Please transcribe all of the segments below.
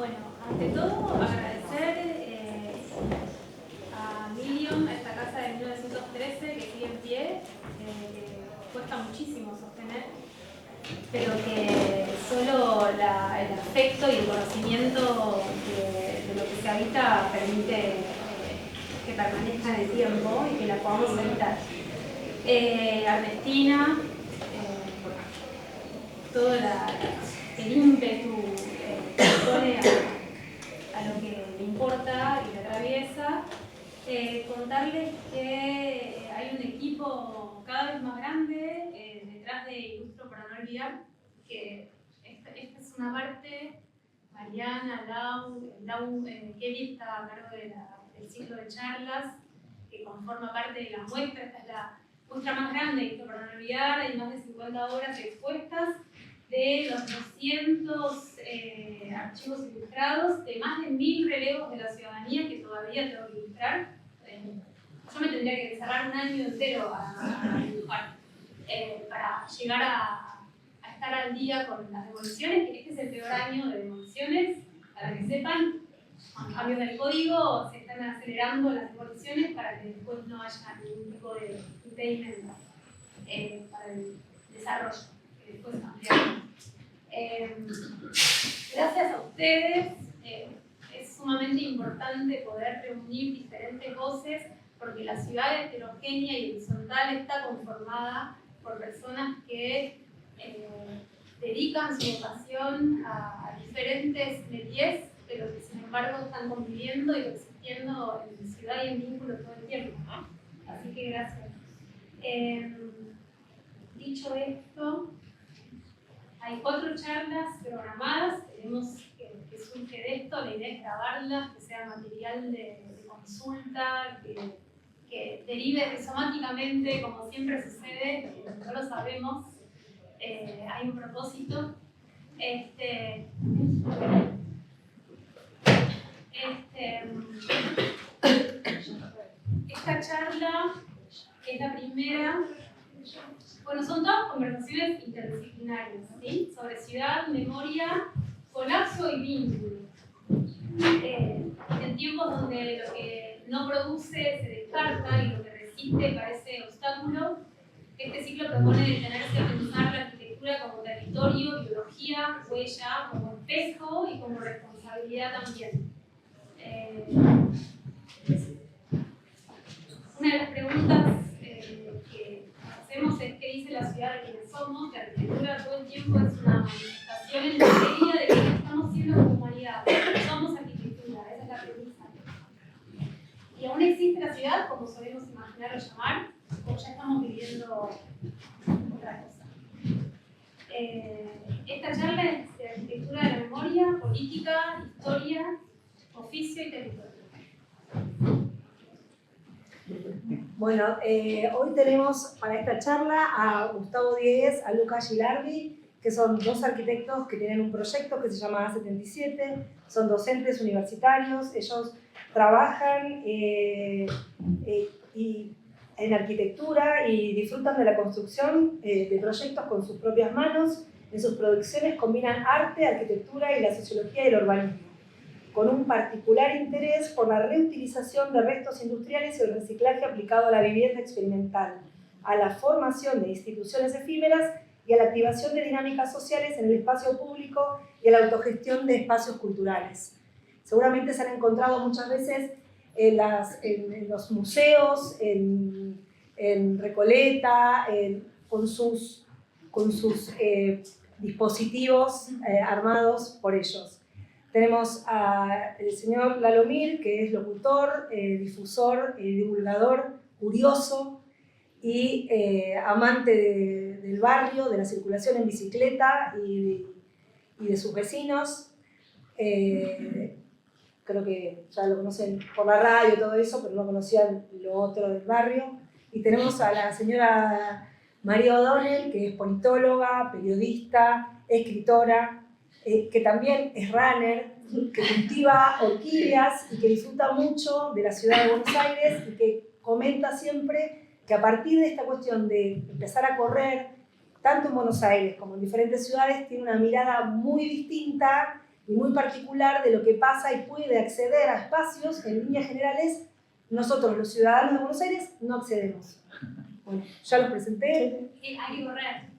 Bueno, ante todo agradecer a Medium, a esta casa de 1913 que sigue en pie, que cuesta muchísimo sostener, pero que solo el afecto y el conocimiento de lo que se habita permite que permanezca en el tiempo y que la podamos habitar. Ernestina, todo el ímpetu que pone a lo que le importa y le atraviesa. Contarles que hay un equipo cada vez más grande detrás de Ilustro para no olvidar, que esta es una parte. Mariana, Kelly está a cargo del ciclo de charlas que conforma parte de la muestra. Esta es la muestra más grande de Ilustro para no olvidar. Hay más de 50 obras expuestas de los 200 archivos ilustrados, de más de 1000 relevos de la ciudadanía que todavía tengo que ilustrar. Yo me tendría que encerrar un año entero a dibujar para llegar a estar al día con las devoluciones, que este es el peor año de devoluciones, para que sepan. Con cambios del código se están acelerando las devoluciones para que después no haya ningún tipo de impedimento para el desarrollo, que después ampliaremos. Gracias a ustedes. Es sumamente importante poder reunir diferentes voces porque la ciudad heterogénea y horizontal está conformada por personas que dedican su vocación a diferentes métiers, pero que sin embargo están conviviendo y existiendo en ciudad y en vínculo todo el tiempo. Así que gracias. Dicho esto, hay 4 charlas programadas. Queremos que surge de esto, la idea es grabarlas, que sea material de consulta, que derive rizomáticamente, como siempre sucede, no lo sabemos, hay un propósito. Esta charla es la primera. Bueno, son todas conversaciones interdisciplinarias, ¿sí? Sobre ciudad, memoria, colapso y vínculo. En tiempos donde lo que no produce se descarta y lo que resiste parece obstáculo, este ciclo propone detenerse a pensar la arquitectura como territorio, biología, huella, como espejo y como responsabilidad también. Una de las preguntas que hacemos es qué dice la ciudad de quienes somos. La arquitectura todo el tiempo es una manifestación en materia de que estamos siendo como humanidad. Somos arquitectura, esa es la premisa. Y aún existe la ciudad como solemos imaginar o llamar, o ya estamos viviendo otra cosa. Esta charla es de arquitectura de la memoria, política, historia, oficio y territorio. Bueno, hoy tenemos para esta charla a Gustavo Diegues, a Luca Gilardi, que son 2 arquitectos que tienen un proyecto que se llama A77, son docentes universitarios, ellos trabajan en arquitectura y disfrutan de la construcción de proyectos con sus propias manos. En sus producciones combinan arte, arquitectura y la sociología del urbanismo, con un particular interés por la reutilización de restos industriales y el reciclaje aplicado a la vivienda experimental, a la formación de instituciones efímeras y a la activación de dinámicas sociales en el espacio público y a la autogestión de espacios culturales. Seguramente se han encontrado muchas veces en los museos, en Recoleta, con sus dispositivos armados por ellos. Tenemos al señor Lalomir, que es locutor, difusor, divulgador, curioso y amante del barrio, de la circulación en bicicleta y de sus vecinos. Creo que ya lo conocen por la radio y todo eso, pero no conocían lo otro del barrio. Y tenemos a la señora María O'Donnell, que es politóloga, periodista, escritora, que también es runner, que cultiva orquídeas y que disfruta mucho de la ciudad de Buenos Aires y que comenta siempre que a partir de esta cuestión de empezar a correr, tanto en Buenos Aires como en diferentes ciudades, tiene una mirada muy distinta y muy particular de lo que pasa y puede acceder a espacios que en líneas generales nosotros, los ciudadanos de Buenos Aires, no accedemos. Bueno, ya los presenté. Sí, hay que correr.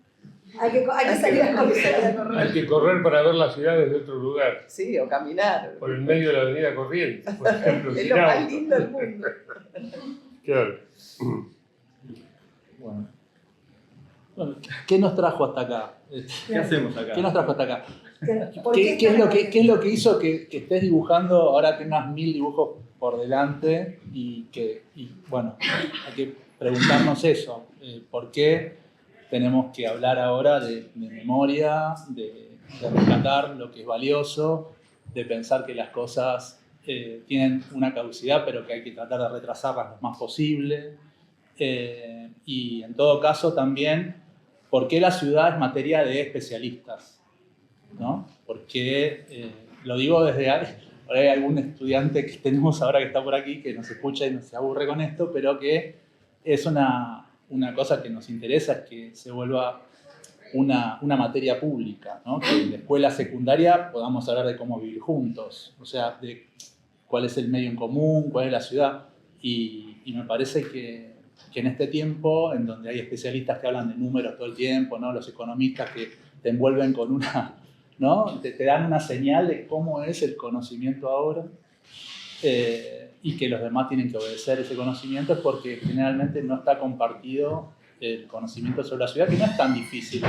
Hay que salir a conocer. Hay que correr para ver las ciudades de otro lugar. Sí, o caminar. Por el medio de la avenida Corrientes, por ejemplo. Es sin lo más auto. lindo del mundo. Claro. Bueno, ¿qué nos trajo hasta acá? ¿Qué hacemos acá? ¿Qué nos trajo hasta acá? ¿Por ¿Qué están acá? es lo que hizo que estés dibujando, ahora tengas 1000 dibujos por delante y bueno, hay que preguntarnos eso, ¿por qué tenemos que hablar ahora de memoria, de rescatar lo que es valioso, de pensar que las cosas tienen una caducidad pero que hay que tratar de retrasarlas lo más posible? Y en todo caso también, ¿por qué la ciudad es materia de especialistas? ¿No? Porque, lo digo desde... Por ahí hay algún estudiante que tenemos ahora que está por aquí que nos escucha y nos se aburre con esto, pero que es una cosa que nos interesa, es que se vuelva una materia pública, ¿no? Que en la escuela secundaria podamos hablar de cómo vivir juntos, o sea, de cuál es el medio en común, cuál es la ciudad. Y me parece que en este tiempo, en donde hay especialistas que hablan de números todo el tiempo, ¿no? Los economistas que te envuelven con una... ¿no? Te dan una señal de cómo es el conocimiento ahora y que los demás tienen que obedecer ese conocimiento, es porque generalmente no está compartido el conocimiento sobre la ciudad, que no es tan difícil.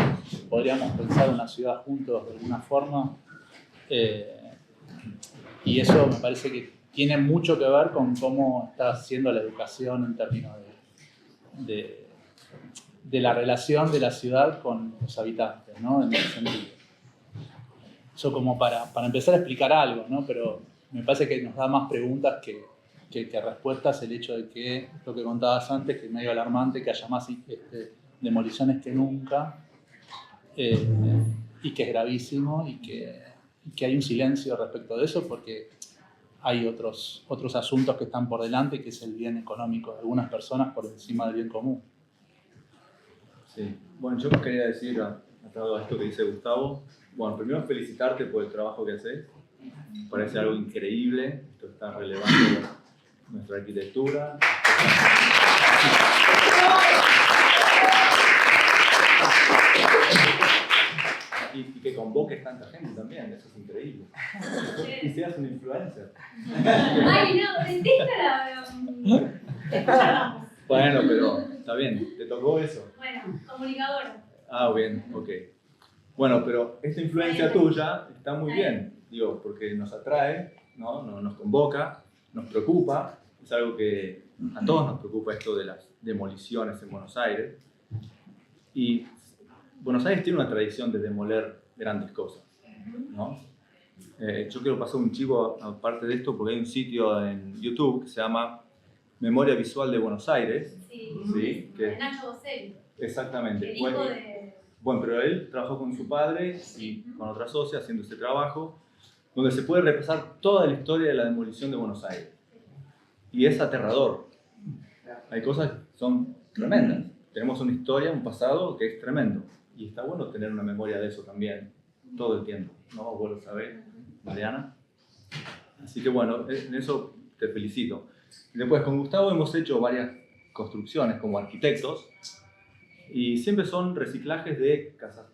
Podríamos pensar una ciudad juntos de alguna forma y eso me parece que tiene mucho que ver con cómo está siendo la educación en términos de la relación de la ciudad con los habitantes, ¿no? En ese sentido. Eso como para empezar a explicar algo, ¿no? Pero me parece que nos da más preguntas que respuestas el hecho de que, lo que contabas antes, que es medio alarmante, que haya más demoliciones que nunca, y que es gravísimo, y que hay un silencio respecto de eso, porque hay otros asuntos que están por delante, que es el bien económico de algunas personas por encima del bien común. Sí. Bueno, yo quería decir, atado a esto que dice Gustavo, bueno, primero felicitarte por el trabajo que haces. Me parece algo increíble. Esto está relevando nuestra arquitectura. Y que convoques tanta gente también, eso es increíble. Y seas un influencer. Ay, no, escuchamos. Bueno, pero está bien, te tocó eso. Bueno, comunicadora. Ah, bien, ok. Bueno, pero esta influencia tuya está muy bien, digo, porque nos atrae, ¿no? Nos convoca, nos preocupa, es algo que a todos nos preocupa esto de las demoliciones en Buenos Aires. Y Buenos Aires tiene una tradición de demoler grandes cosas, ¿no? Yo quiero pasar un chivo aparte de esto porque hay un sitio en YouTube que se llama Memoria Visual de Buenos Aires. Sí, que, Nacho Bocelli. exactamente. El hijo de... Bueno, pero él trabajó con su padre y con otra socia haciendo este trabajo, donde se puede repasar toda la historia de la demolición de Buenos Aires. Y es aterrador. Hay cosas que son tremendas. Tenemos una historia, un pasado que es tremendo. Y está bueno tener una memoria de eso también, todo el tiempo. ¿No? Vos lo sabés, Mariana. Así que bueno, en eso te felicito. Y después con Gustavo hemos hecho varias construcciones como arquitectos. Y siempre son reciclajes de casas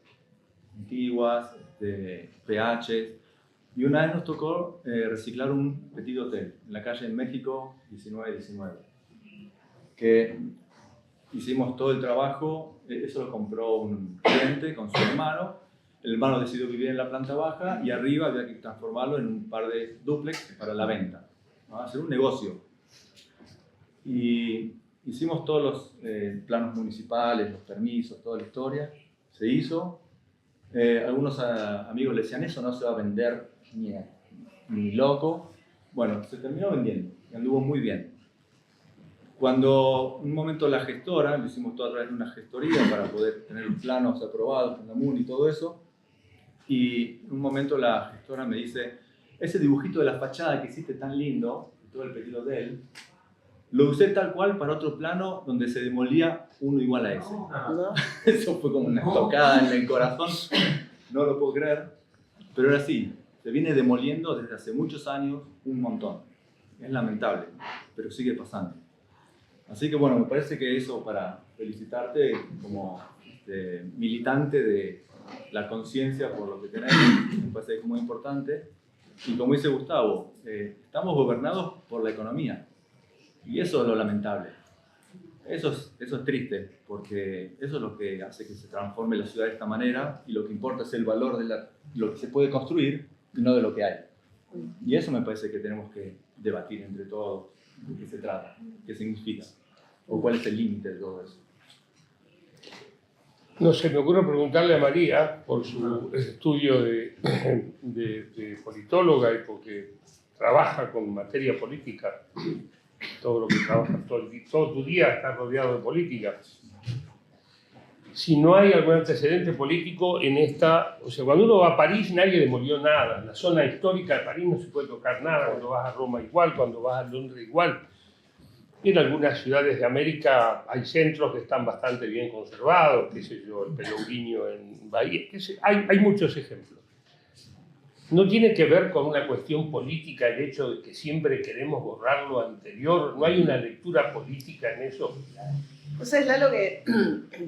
antiguas, de PHs. Y una vez nos tocó reciclar un petit hotel en la calle en México 1919. Que hicimos todo el trabajo, eso lo compró un cliente con su hermano. El hermano decidió vivir en la planta baja y arriba había que transformarlo en un par de dúplex para la venta, ¿no? Hacer un negocio. Y hicimos todos los planos municipales, los permisos, toda la historia. Se hizo. Algunos amigos le decían, eso no se va a vender ni loco. Bueno, se terminó vendiendo y anduvo muy bien. Cuando un momento la gestora, lo hicimos todo a través de una gestoría para poder tener los planos aprobados con la MUN y todo eso, y en un momento la gestora me dice, ese dibujito de la fachada que hiciste tan lindo, todo el petit hotel, lo usé tal cual para otro plano donde se demolía uno igual a ese. ¿No? Eso fue como una estocada en el corazón, no lo puedo creer, pero era así. se viene demoliendo desde hace muchos años un montón. Es lamentable, pero sigue pasando. Así que bueno, me parece que eso para felicitarte como militante de la conciencia por lo que tenés, me parece que es muy importante. Y como dice Gustavo, estamos gobernados por la economía. Y eso es lo lamentable. Eso es triste, porque eso es lo que hace que se transforme la ciudad de esta manera, y lo que importa es el valor de lo que se puede construir y no de lo que hay. Y eso me parece que tenemos que debatir entre todos de qué se trata, qué significa, o cuál es el límite de todo eso. No sé, me ocurre preguntarle a María por su estudio de politóloga y porque trabaja con materia política. Todo lo que trabajas, todo tu día está rodeado de política. Si no hay algún antecedente político en esta... O sea, cuando uno va a París nadie demolió nada. En la zona histórica de París no se puede tocar nada. Cuando vas a Roma igual, cuando vas a Londres igual. Y en algunas ciudades de América hay centros que están bastante bien conservados, qué sé yo, el Pelourinho en Bahía. Hay muchos ejemplos. No tiene que ver con una cuestión política el hecho de que siempre queremos borrar lo anterior. No hay una lectura política en eso. O sea, es Lalo, que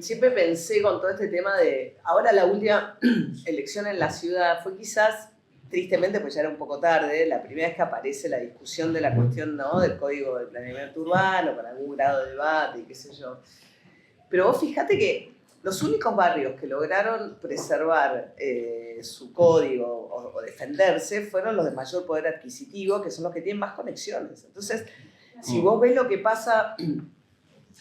siempre pensé con todo este tema de... Ahora la última elección en la ciudad fue quizás, tristemente, pues ya era un poco tarde, la primera vez que aparece la discusión de la cuestión, ¿no?, del código de planeamiento urbano, con algún grado de debate y qué sé yo. Pero vos fíjate que los únicos barrios que lograron preservar su código o defenderse fueron los de mayor poder adquisitivo, que son los que tienen más conexiones. Entonces, si vos ves lo que pasa,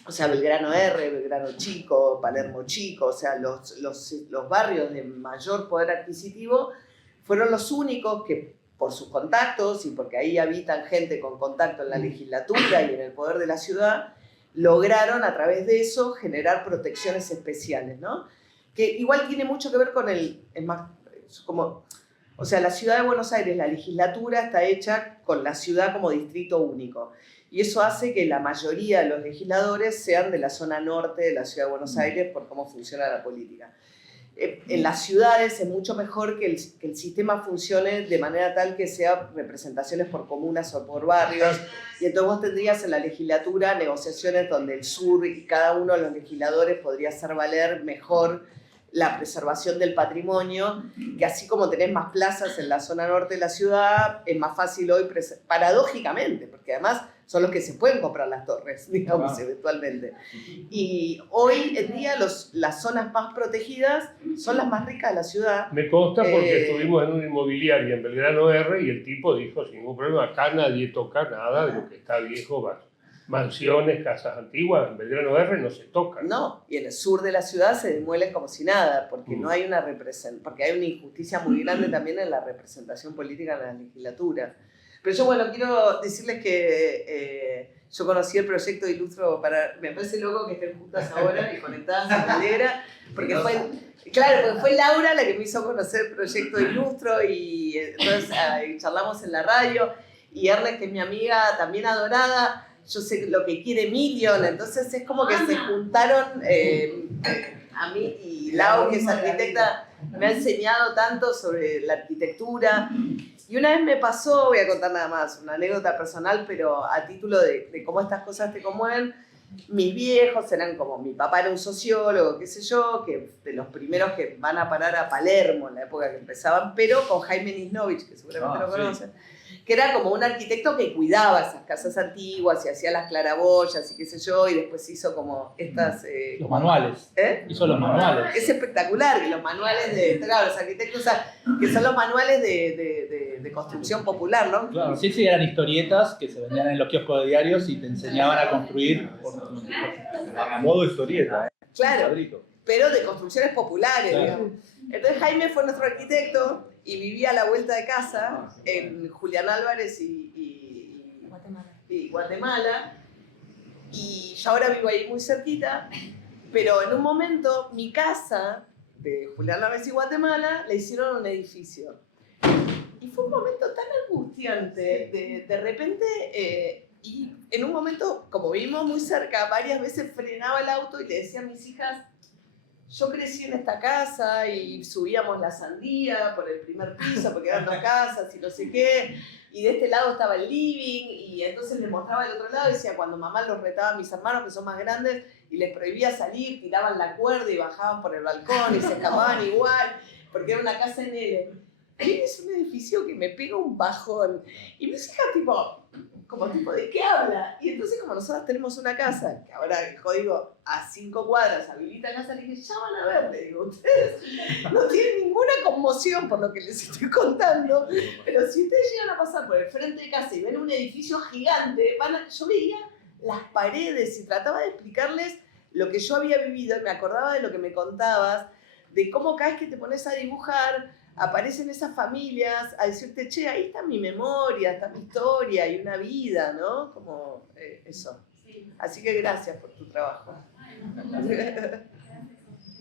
o sea, Belgrano R, Belgrano Chico, Palermo Chico, o sea, los barrios de mayor poder adquisitivo fueron los únicos que, por sus contactos y porque ahí habitan gente con contacto en la legislatura y en el poder de la ciudad, lograron a través de eso generar protecciones especiales, ¿no? Que igual tiene mucho que ver con o sea, la ciudad de Buenos Aires, la legislatura está hecha con la ciudad como distrito único. Y eso hace que la mayoría de los legisladores sean de la zona norte de la ciudad de Buenos Aires por cómo funciona la política. En las ciudades es mucho mejor que el sistema funcione de manera tal que sea representaciones por comunas o por barrios, y entonces vos tendrías en la legislatura negociaciones donde el sur y cada uno de los legisladores podría hacer valer mejor la preservación del patrimonio, que así como tenés más plazas en la zona norte de la ciudad, es más fácil hoy, paradójicamente, porque además son los que se pueden comprar las torres, digamos, eventualmente. Y hoy en día las zonas más protegidas son las más ricas de la ciudad. Me consta porque estuvimos en una inmobiliaria en Belgrano R y el tipo dijo, sin ningún problema, acá nadie toca nada de lo que está viejo, mansiones, casas antiguas, en Belgrano R no se tocan. No, y en el sur de la ciudad se demuelen como si nada, porque no hay porque hay una injusticia muy grande también en la representación política en la legislatura. Pero yo, bueno, quiero decirles que yo conocí el proyecto de Ilustro me parece loco que estén juntas ahora y conectadas a Caldera, porque fue Laura la que me hizo conocer el proyecto de Ilustro, y entonces charlamos en la radio, y Ernest, que es mi amiga también adorada, yo sé lo que quiere Million, entonces es como que se juntaron a mí, y Lau, que es arquitecta, me ha enseñado tanto sobre la arquitectura. Y una vez me pasó, voy a contar nada más, una anécdota personal, pero a título de cómo estas cosas te conmueven. Mis viejos eran como, mi papá era un sociólogo, qué sé yo, que de los primeros que van a parar a Palermo en la época que empezaban, pero con Jaime Nisnovich, que seguramente lo conocen, que era como un arquitecto que cuidaba esas casas antiguas y hacía las claraboyas y qué sé yo, y después hizo como estas... los manuales. Hizo los manuales. Es espectacular, que los manuales claro, los arquitectos, que son los manuales de construcción popular, ¿no? Claro, sí, eran historietas que se vendían en los kioscos de diarios y te enseñaban a construir A modo historieta, Claro, pero de construcciones populares, claro, digamos. Entonces Jaime fue nuestro arquitecto y vivía a la vuelta de casa en Julián Álvarez y Guatemala. Y yo ahora vivo ahí muy cerquita, pero en un momento mi casa de Julián Álvarez y Guatemala le hicieron un edificio. Y fue un momento tan angustiante, de repente, y en un momento, como vivimos muy cerca, varias veces frenaba el auto y le decía a mis hijas, yo crecí en esta casa y subíamos la sandía por el primer piso porque eran 2 casas y no sé qué, y de este lado estaba el living, y entonces les mostraba el otro lado y decía, cuando mamá los retaba a mis hermanos que son más grandes y les prohibía salir, tiraban la cuerda y bajaban por el balcón y se escapaban igual, porque era una casa en L. Es un edificio que me pega un bajón. Y mis hijas como tipo, ¿de qué habla? Y entonces como nosotros tenemos una casa, que ahora el código a 5 cuadras habilita casa, le dije, ya van a ver, le digo, ustedes no tienen ninguna conmoción por lo que les estoy contando, pero si ustedes llegan a pasar por el frente de casa y ven un edificio gigante, yo veía las paredes y trataba de explicarles lo que yo había vivido, y me acordaba de lo que me contabas, de cómo cada vez que te pones a dibujar, aparecen esas familias a decirte, che, ahí está mi memoria, está mi historia y una vida, ¿no? Como eso. Así que gracias por tu trabajo.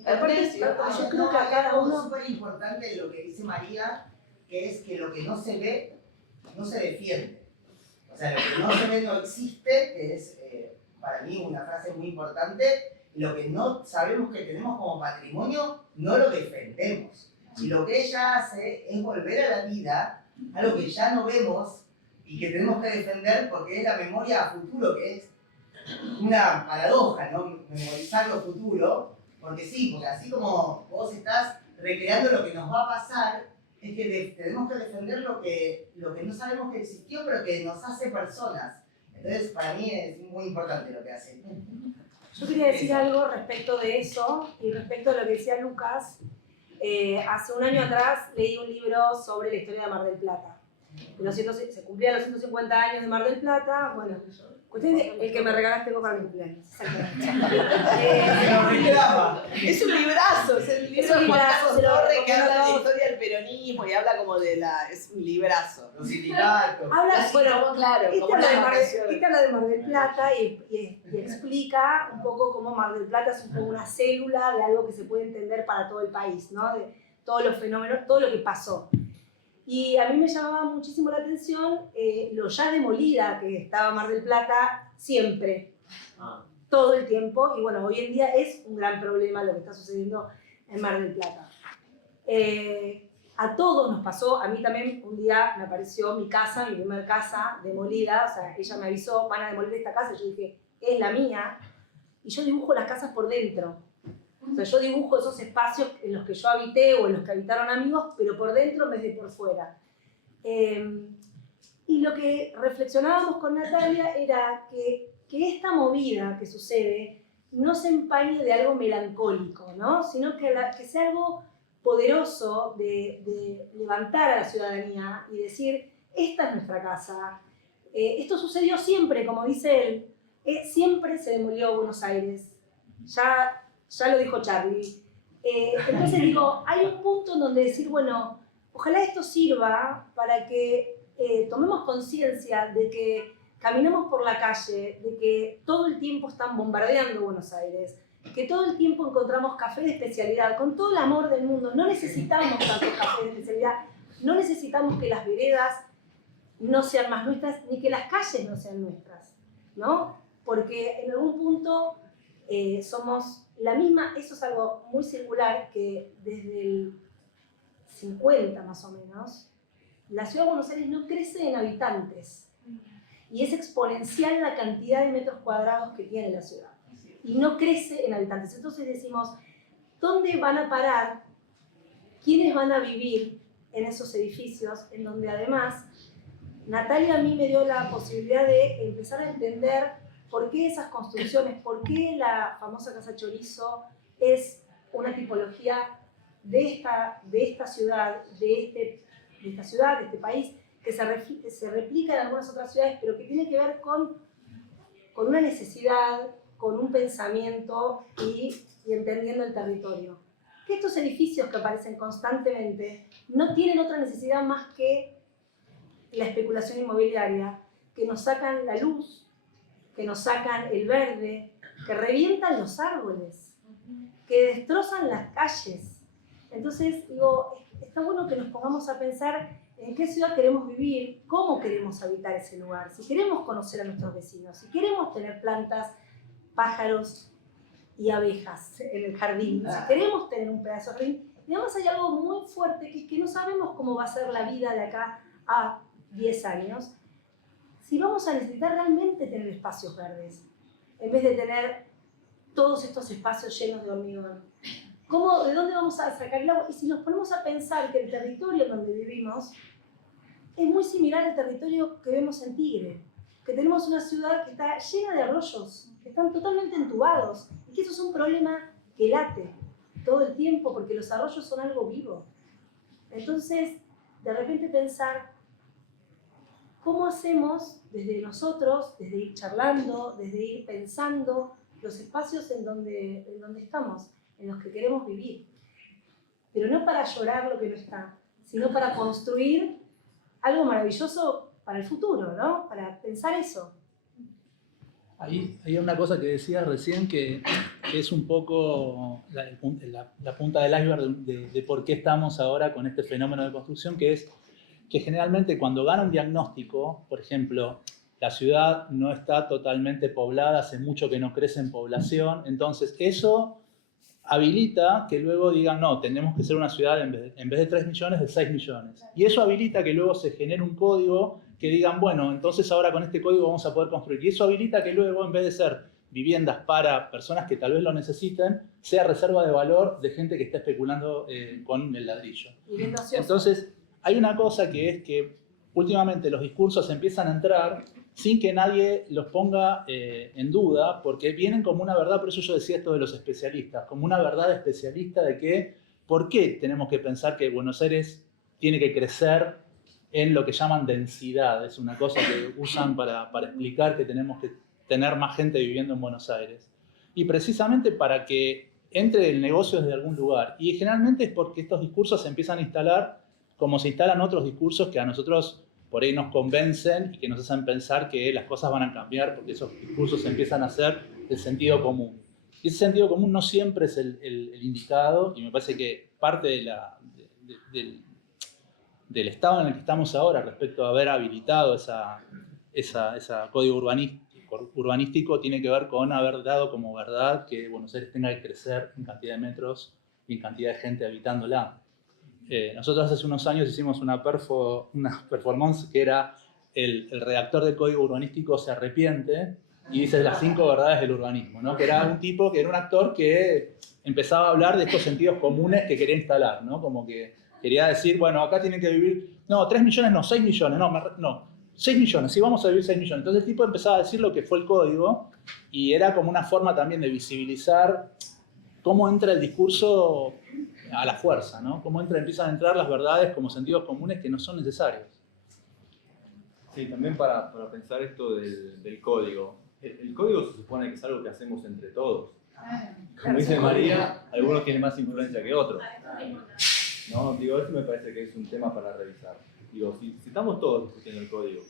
Aparte, yo creo que a cada uno... Es súper importante lo que dice María, que es que lo que no se ve, no se defiende. O sea, lo que no se ve no existe, que es para mí una frase muy importante. Lo que no sabemos que tenemos como patrimonio, no lo defendemos. Y lo que ella hace es volver a la vida, algo que ya no vemos y que tenemos que defender porque es la memoria a futuro, que es una paradoja, ¿no? Memorizar lo futuro, porque sí, porque así como vos estás recreando lo que nos va a pasar, es que tenemos que defender lo que no sabemos que existió, pero que nos hace personas. Entonces, para mí es muy importante lo que hace. Yo quería decir algo respecto de eso y respecto a lo que decía Lucas. Hace un año atrás leí un libro sobre la historia de Mar del Plata. Se cumplían los 150 años de Mar del Plata. Bueno, el que me regalaste vos para mi cumpleaños. Es un librazo, es el libro de Juan Carlos Torres que habla de la historia del peronismo y habla como de es un librazo. Los sindicatos. Bueno, claro, Este habla de Mar del Plata y explica un poco cómo Mar del Plata es un poco una célula de algo que se puede entender para todo el país, ¿no? De todos los fenómenos, todo lo que pasó. Y a mí me llamaba muchísimo la atención lo ya demolida que estaba Mar del Plata siempre, todo el tiempo. Y bueno, hoy en día es un gran problema lo que está sucediendo en Mar del Plata. A todos nos pasó, a mí también un día me apareció mi casa, mi primer casa demolida, o sea, ella me avisó, van a demoler esta casa, y yo dije, es la mía, y yo dibujo las casas por dentro. O sea, yo dibujo esos espacios en los que yo habité o en los que habitaron amigos, pero por dentro en vez de por fuera. Y lo que reflexionábamos con Natalia era que esta movida que sucede no se empañe de algo melancólico, ¿no? Sino que sea algo poderoso de levantar a la ciudadanía y decir, esta es nuestra casa. Esto sucedió siempre, como dice él, siempre se demolió Buenos Aires. Ya lo dijo Charlie. Entonces digo, hay un punto en donde decir, bueno, ojalá esto sirva para que tomemos conciencia de que caminamos por la calle, de que todo el tiempo están bombardeando Buenos Aires, que todo el tiempo encontramos café de especialidad, con todo el amor del mundo. No necesitamos tantos cafés de especialidad, no necesitamos que las veredas no sean más nuestras, ni que las calles no sean nuestras, ¿no? Porque en algún punto somos la misma. Eso es algo muy circular, que desde el 50 más o menos, la ciudad de Buenos Aires no crece en habitantes y es exponencial la cantidad de metros cuadrados que tiene la ciudad y no crece en habitantes. Entonces decimos, ¿dónde van a parar? ¿Quiénes van a vivir en esos edificios? En donde además Natalia a mí me dio la posibilidad de empezar a entender por qué esas construcciones, por qué la famosa Casa Chorizo es una tipología de esta ciudad, de este país, que se replica en algunas otras ciudades, pero que tiene que ver con una necesidad, con un pensamiento y entendiendo el territorio. Que estos edificios que aparecen constantemente no tienen otra necesidad más que la especulación inmobiliaria, que nos sacan la luz, que nos sacan el verde, que revientan los árboles, que destrozan las calles. Entonces, digo, está bueno que nos pongamos a pensar en qué ciudad queremos vivir, cómo queremos habitar ese lugar, si queremos conocer a nuestros vecinos, si queremos tener plantas, pájaros y abejas en el jardín. Si queremos tener un pedazo de jardín, y además hay algo muy fuerte, que es que no sabemos cómo va a ser la vida de acá a 10 años, si vamos a necesitar realmente tener espacios verdes, en vez de tener todos estos espacios llenos de hormigón. ¿De dónde vamos a sacar el agua? Y si nos ponemos a pensar que el territorio en donde vivimos es muy similar al territorio que vemos en Tigre, que tenemos una ciudad que está llena de arroyos, que están totalmente entubados, y que eso es un problema que late todo el tiempo, porque los arroyos son algo vivo. Entonces, de repente pensar, ¿cómo hacemos desde nosotros, desde ir charlando, desde ir pensando los espacios en donde estamos, en los que queremos vivir? Pero no para llorar lo que no está, sino para construir algo maravilloso para el futuro, ¿no? Para pensar eso. Hay una cosa que decías recién que es un poco la punta del iceberg de por qué estamos ahora con este fenómeno de construcción, que es que generalmente cuando gana un diagnóstico, por ejemplo, la ciudad no está totalmente poblada, hace mucho que no crece en población, entonces eso habilita que luego digan, no, tenemos que ser una ciudad en vez de 3 millones, de 6 millones. Y eso habilita que luego se genere un código que digan, bueno, entonces ahora con este código vamos a poder construir. Y eso habilita que luego, en vez de ser viviendas para personas que tal vez lo necesiten, sea reserva de valor de gente que está especulando con el ladrillo. Entonces, hay una cosa que es que últimamente los discursos empiezan a entrar sin que nadie los ponga en duda, porque vienen como una verdad, por eso yo decía esto de los especialistas, como una verdad especialista de que, ¿por qué tenemos que pensar que Buenos Aires tiene que crecer en lo que llaman densidad? Es una cosa que usan para explicar que tenemos que tener más gente viviendo en Buenos Aires. Y precisamente para que entre el negocio desde algún lugar. Y generalmente es porque estos discursos se empiezan a instalar como se instalan otros discursos que a nosotros por ahí nos convencen y que nos hacen pensar que las cosas van a cambiar porque esos discursos empiezan a ser el sentido común. Y ese sentido común no siempre es el indicado, y me parece que parte del estado en el que estamos ahora respecto a haber habilitado ese código urbanístico tiene que ver con haber dado como verdad que Buenos Aires tenga que crecer en cantidad de metros y en cantidad de gente habitándola. Nosotros hace unos años hicimos una performance que era el redactor del código urbanístico se arrepiente y dice las 5 verdades del urbanismo, ¿no? Que era un tipo, que era un actor que empezaba a hablar de estos sentidos comunes que quería instalar, ¿no? Como que quería decir, bueno, acá tienen que vivir, no, 3 millones, no, 6 millones, no, 6 millones, sí, vamos a vivir 6 millones. Entonces el tipo empezaba a decir lo que fue el código y era como una forma también de visibilizar cómo entra el discurso a la fuerza, ¿no? Cómo empiezan a entrar las verdades como sentidos comunes que no son necesarios. Sí, también para pensar esto del código. El código se supone que es algo que hacemos entre todos. Como dice María, algunos tienen más influencia que otros. No, digo, eso me parece que es un tema para revisar. Digo, si estamos todos discutiendo el código,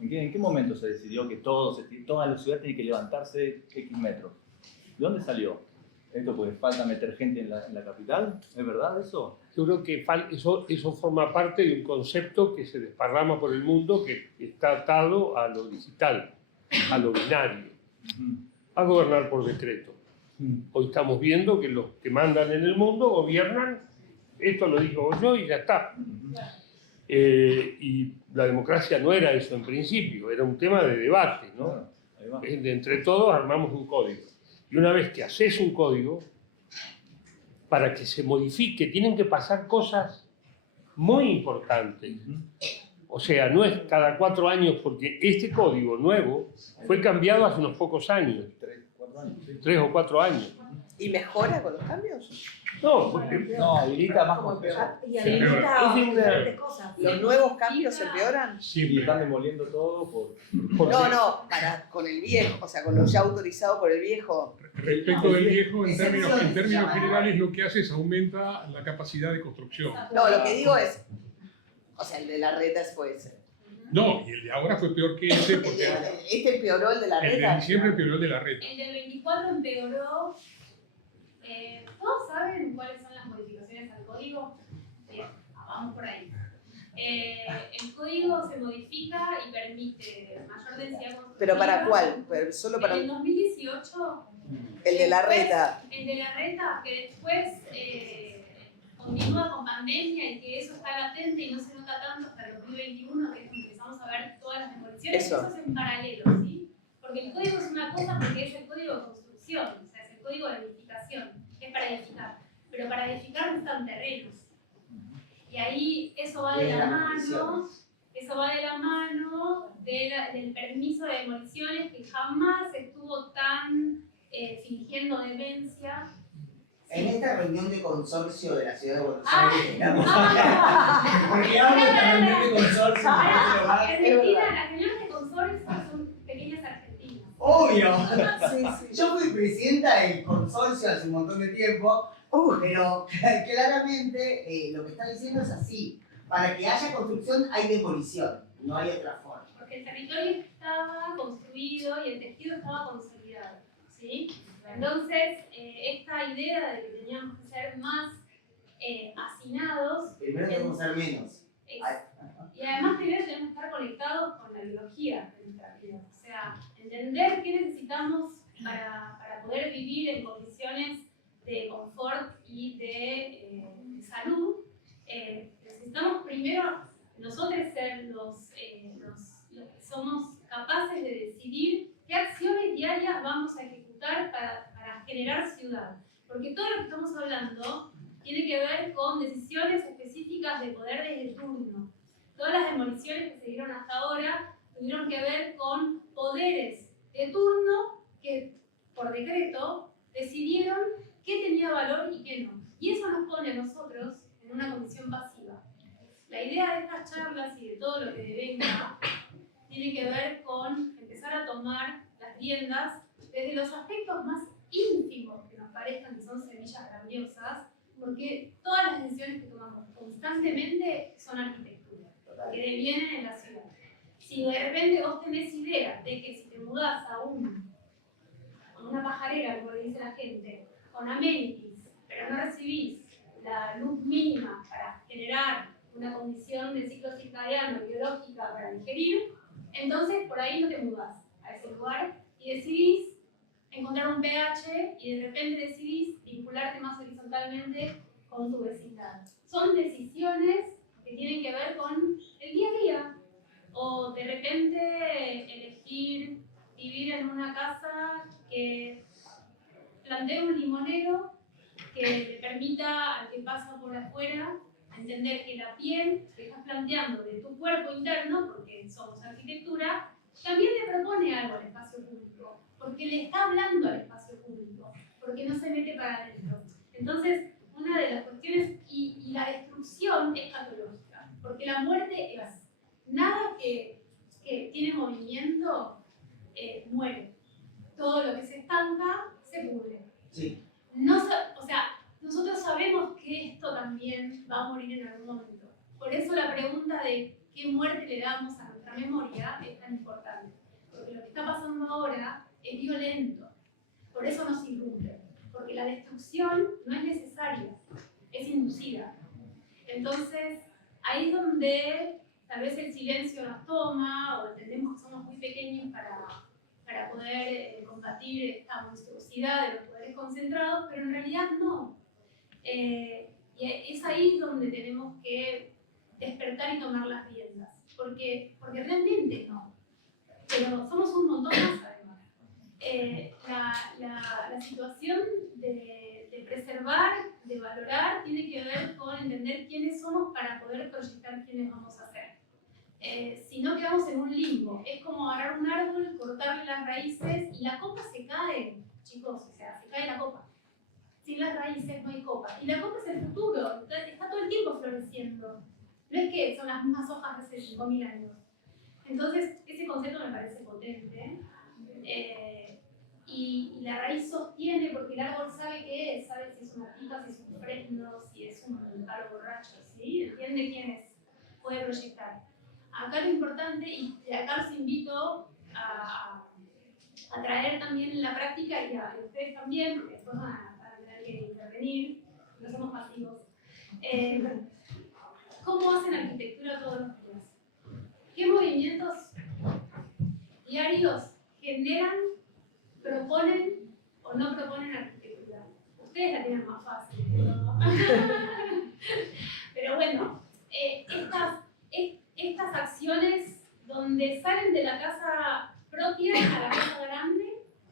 ¿en qué momento se decidió que toda la ciudad tiene que levantarse X metros? ¿De dónde salió? ¿Esto porque falta meter gente en la capital? ¿Es verdad eso? Yo creo que eso forma parte de un concepto que se desparrama por el mundo, que está atado a lo digital, a lo binario, a gobernar por decreto. Hoy estamos viendo que los que mandan en el mundo gobiernan, esto lo digo yo y ya está. Y la democracia no era eso en principio, era un tema de debate, ¿no? Entre todos armamos un código. Y una vez que haces un código, para que se modifique, tienen que pasar cosas muy importantes. O sea, no es cada 4 años, porque este código nuevo fue cambiado hace unos pocos años. 3 o 4 años. ¿Y mejora con los cambios? No, porque No, habilita más Y habilita diferentes cosas. ¿Los nuevos cambios empeoran? Sí, y están demoliendo todo No, con el viejo, o sea, con lo ya autorizado por el viejo. Respecto del viejo, en términos generales, lo que hace es aumenta la capacidad de construcción. No, lo que digo es, o sea, el de la reta puede ser. No, y el de ahora fue peor que ese, porque ¿Este empeoró el de la el de reta? diciembre empeoró el de la reta. El del 24 empeoró. ¿Todos saben cuáles son las modificaciones al código? Bien, vamos por ahí. El código se modifica y permite mayor densidad constructiva. ¿Pero para cuál? ¿Solo para...? En el 2018 El de la reta. El de la reta, que después continúa con pandemia y que eso está latente y no se nota tanto hasta el 2021, que es cuando empezamos a ver todas las demoliciones. Eso es en paralelo, ¿sí? Porque el código es una cosa porque es el código de construcción, o sea, es el código de edificación, es para edificar. Pero para edificar necesitan terrenos. Y ahí eso va de la mano. Eso va de la mano del permiso de demoliciones que jamás estuvo tan fingiendo demencia. En esta reunión de consorcio de la ciudad de Buenos Ah, Aires estamos. ah, Porque hablo de esta reunión de consorcio. Es mentira, las reuniones de consorcio son pequeñas argentinas. Obvio. Sí, sí. Yo fui presidenta del consorcio hace un montón de tiempo, pero claramente lo que está diciendo es así. Para que haya construcción hay demolición, no hay otra forma. Porque el territorio estaba construido y el tejido estaba consolidado, ¿sí? Entonces, esta idea de que teníamos que ser más hacinados. Primero tenemos que ser menos. Y además primero tenemos que estar conectados con la biología de nuestra vida. O sea, entender qué necesitamos para poder vivir en condiciones de confort y de salud. Necesitamos primero nosotros ser los que somos capaces de decidir qué acciones diarias vamos a ejecutar para generar ciudad. Porque todo lo que estamos hablando tiene que ver con decisiones específicas de poder desde el turno. Todas las demoliciones que se dieron hasta ahora tuvieron que ver con poderes de turno que por decreto decidieron qué tenía valor y qué no. Y eso nos pone a nosotros en una condición pasiva. La idea de estas charlas y de todo lo que devenga tiene que ver con empezar a tomar las riendas desde los aspectos más ínfimos que nos parezcan que son semillas grandiosas, porque todas las decisiones que tomamos constantemente son arquitectura, que devienen en la ciudad. Si de repente vos tenés idea de que si te mudás a una pajarera, como le dice la gente, con amenities, pero no recibís la luz mínima para generar una condición de ciclo circadiano biológica para digerir, entonces por ahí no te mudás a ese lugar y decidís encontrar un pH y de repente decidís vincularte más horizontalmente con tu vecindad. Son decisiones que tienen que ver con el día a día. O de repente elegir vivir en una casa que plantee un limonero que le permita al que pasa por afuera entender que la piel que estás planteando de tu cuerpo interno, porque somos arquitectura, también le propone algo al espacio público, porque le está hablando al espacio público, porque no se mete para adentro. Entonces, una de las cuestiones, y la destrucción es patológica, porque la muerte es nada que tiene movimiento, muere. Todo lo que se estanca, se pudre. Sí. O sea, nosotros sabemos que esto también va a morir en algún momento. Por eso la pregunta de qué muerte le damos a nuestra memoria es tan importante. Porque lo que está pasando ahora es violento. Por eso nos irrumpe. Porque la destrucción no es necesaria, es inducida. Entonces, ahí es donde tal vez el silencio nos toma o entendemos que somos muy pequeños para poder combatir esta monstruosidad de los poderes concentrados, pero en realidad no. Y es ahí donde tenemos que despertar y tomar las riendas, porque realmente no, pero somos un montón más además. La situación de preservar, de valorar, tiene que ver con entender quiénes somos para poder proyectar quiénes vamos a ser. Si no quedamos en un limbo, es como agarrar un árbol, cortarle las raíces y la copa se cae, chicos, o sea, se cae la copa. Sin las raíces no hay copa. Y la copa es el futuro, está todo el tiempo floreciendo. No es que son las mismas hojas de hace 5.000 años. Entonces, ese concepto me parece potente. Y la raíz sostiene porque el árbol sabe qué es, sabe si es una pica, si es un fresno, si es un palo borracho, ¿sí? Entiende quién es, puede proyectar. Acá lo importante, y acá los invito a traer también la práctica y a ustedes también, porque después van a tener que intervenir, no somos pasivos. ¿Cómo hacen arquitectura todos los días? ¿Qué movimientos diarios generan, proponen o no proponen arquitectura. Ustedes la tienen más fácil, ¿no? Pero bueno, estas acciones donde salen de la casa propia a la casa grande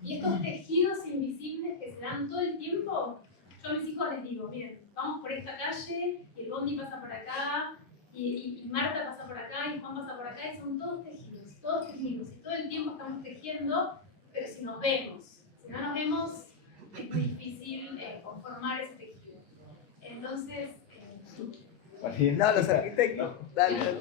y estos tejidos invisibles que se dan todo el tiempo, yo a mis hijos les digo, miren, vamos por esta calle y el bondi pasa por acá y Marta pasa por acá y Juan pasa por acá y son todos tejidos y todo el tiempo estamos tejiendo, pero si nos vemos, si no nos vemos es muy difícil conformar ese tejido. Entonces, No, los arquitectos. Dale, dale.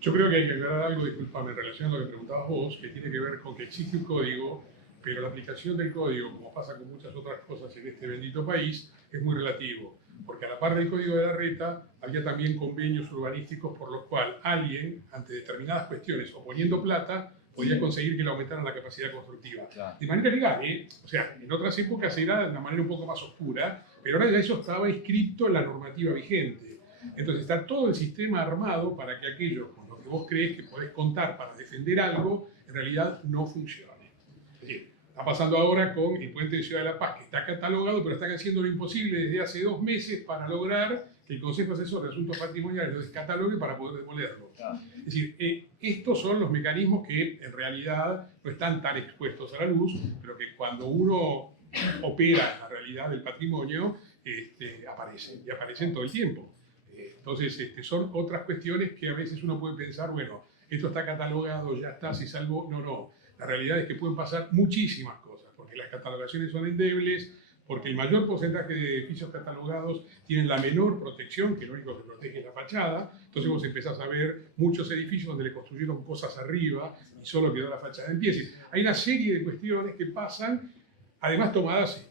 Yo creo que hay que aclarar algo, disculpame, en relación a lo que preguntabas vos, que tiene que ver con que existe un código, pero la aplicación del código, como pasa con muchas otras cosas en este bendito país, es muy relativo. Porque a la par del código de la reta, había también convenios urbanísticos por los cuales alguien, ante determinadas cuestiones o poniendo plata, podía conseguir que le aumentaran la capacidad constructiva. Claro. De manera legal, ¿eh? O sea, en otras épocas era de una manera un poco más oscura, pero ahora ya eso estaba inscrito en la normativa vigente. Entonces está todo el sistema armado para que aquello con lo que vos crees que podés contar para defender algo, en realidad no funcione. Es decir, está pasando ahora con el puente de Ciudad de la Paz, que está catalogado, pero están haciendo lo imposible desde hace 2 meses para lograr que el Consejo Asesor de Asuntos Patrimoniales lo descatalogue para poder demolerlo. Es decir, estos son los mecanismos que en realidad no están tan expuestos a la luz, pero que cuando uno opera en la realidad del patrimonio, aparecen, y aparecen todo el tiempo. Entonces, son otras cuestiones que a veces uno puede pensar, bueno, esto está catalogado, ya está, se salvó. No. La realidad es que pueden pasar muchísimas cosas, porque las catalogaciones son endebles, porque el mayor porcentaje de edificios catalogados tienen la menor protección, que lo único que protege es la fachada. Entonces vos empezás a ver muchos edificios donde le construyeron cosas arriba y solo quedó la fachada en pie. Hay una serie de cuestiones que pasan, además tomadas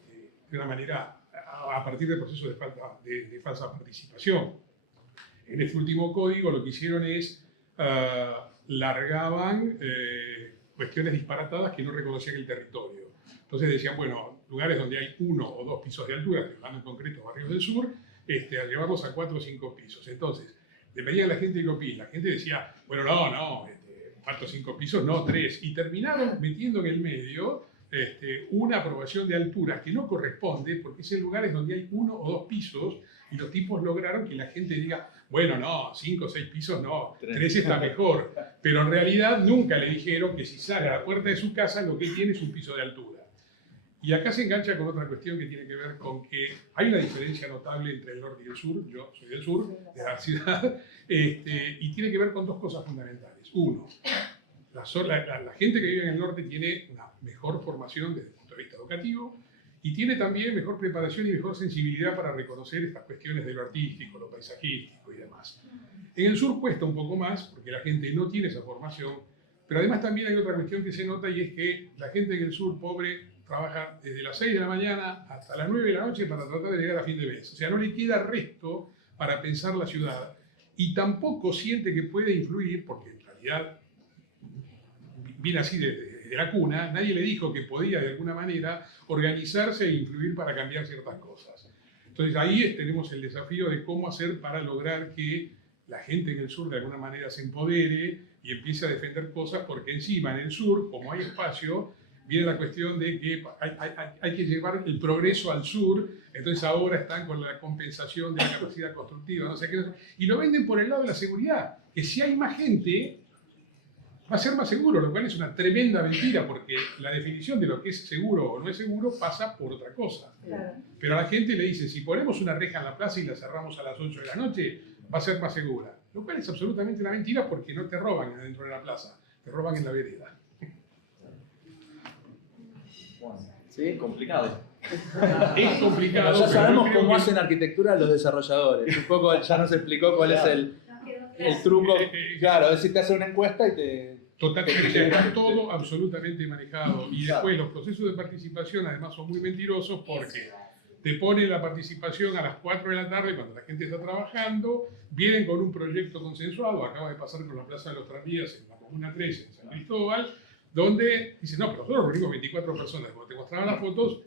de una manera a partir del proceso de falsa participación. En este último código lo que hicieron es largaban cuestiones disparatadas que no reconocían el territorio. Entonces decían, bueno, lugares donde hay 1 o 2 pisos de altura, hablando en concreto barrios del sur, a llevarlos a 4 o 5 pisos. Entonces, le pedían a la gente que opina. La gente decía, bueno, no, 4 o 5 pisos, no 3. Y terminaron metiendo en el medio una aprobación de altura que no corresponde, porque es en lugares donde hay 1 o 2 pisos, y los tipos lograron que la gente diga, bueno, no, 5 o 6 pisos no, 3 está mejor. Pero en realidad nunca le dijeron que si sale a la puerta de su casa lo que tiene es un piso de altura. Y acá se engancha con otra cuestión que tiene que ver con que hay una diferencia notable entre el norte y el sur. Yo soy del sur, de la ciudad, y tiene que ver con 2 cosas fundamentales. Uno, la gente que vive en el norte tiene una mejor formación desde el punto de vista educativo y tiene también mejor preparación y mejor sensibilidad para reconocer estas cuestiones de lo artístico, lo paisajístico y demás. En el sur cuesta un poco más porque la gente no tiene esa formación, pero además también hay otra cuestión que se nota y es que la gente en el sur pobre trabaja desde las 6 de la mañana hasta las 9 de la noche para tratar de llegar a fin de mes. O sea, no le queda resto para pensar la ciudad y tampoco siente que puede influir, porque en realidad viene así de la cuna, nadie le dijo que podía de alguna manera organizarse e influir para cambiar ciertas cosas. Entonces ahí tenemos el desafío de cómo hacer para lograr que la gente en el sur de alguna manera se empodere y empiece a defender cosas, porque encima en el sur, como hay espacio, viene la cuestión de que hay que llevar el progreso al sur, entonces ahora están con la compensación de la capacidad constructiva, no sé qué, y lo venden por el lado de la seguridad, que si hay más gente va a ser más seguro, lo cual es una tremenda mentira, porque la definición de lo que es seguro o no es seguro pasa por otra cosa. Claro. Pero a la gente le dice, si ponemos una reja en la plaza y la cerramos a las 8 de la noche, va a ser más segura. Lo cual es absolutamente una mentira porque no te roban adentro de la plaza, te roban en la vereda. Sí, complicado. Es complicado. Pero ya sabemos creo cómo que- hacen arquitectura los desarrolladores. Un poco ya nos explicó cuál es el truco. Claro, es decir, te hace una encuesta y te... Totalmente, está todo absolutamente manejado. Y después los procesos de participación además son muy mentirosos porque te ponen la participación a las 4 de la tarde cuando la gente está trabajando, vienen con un proyecto consensuado, acaba de pasar con la Plaza de los Tranvías en la Comuna 3 en San Cristóbal, donde dicen, no, pero nosotros reunimos 24 personas. Cuando te mostraban las fotos,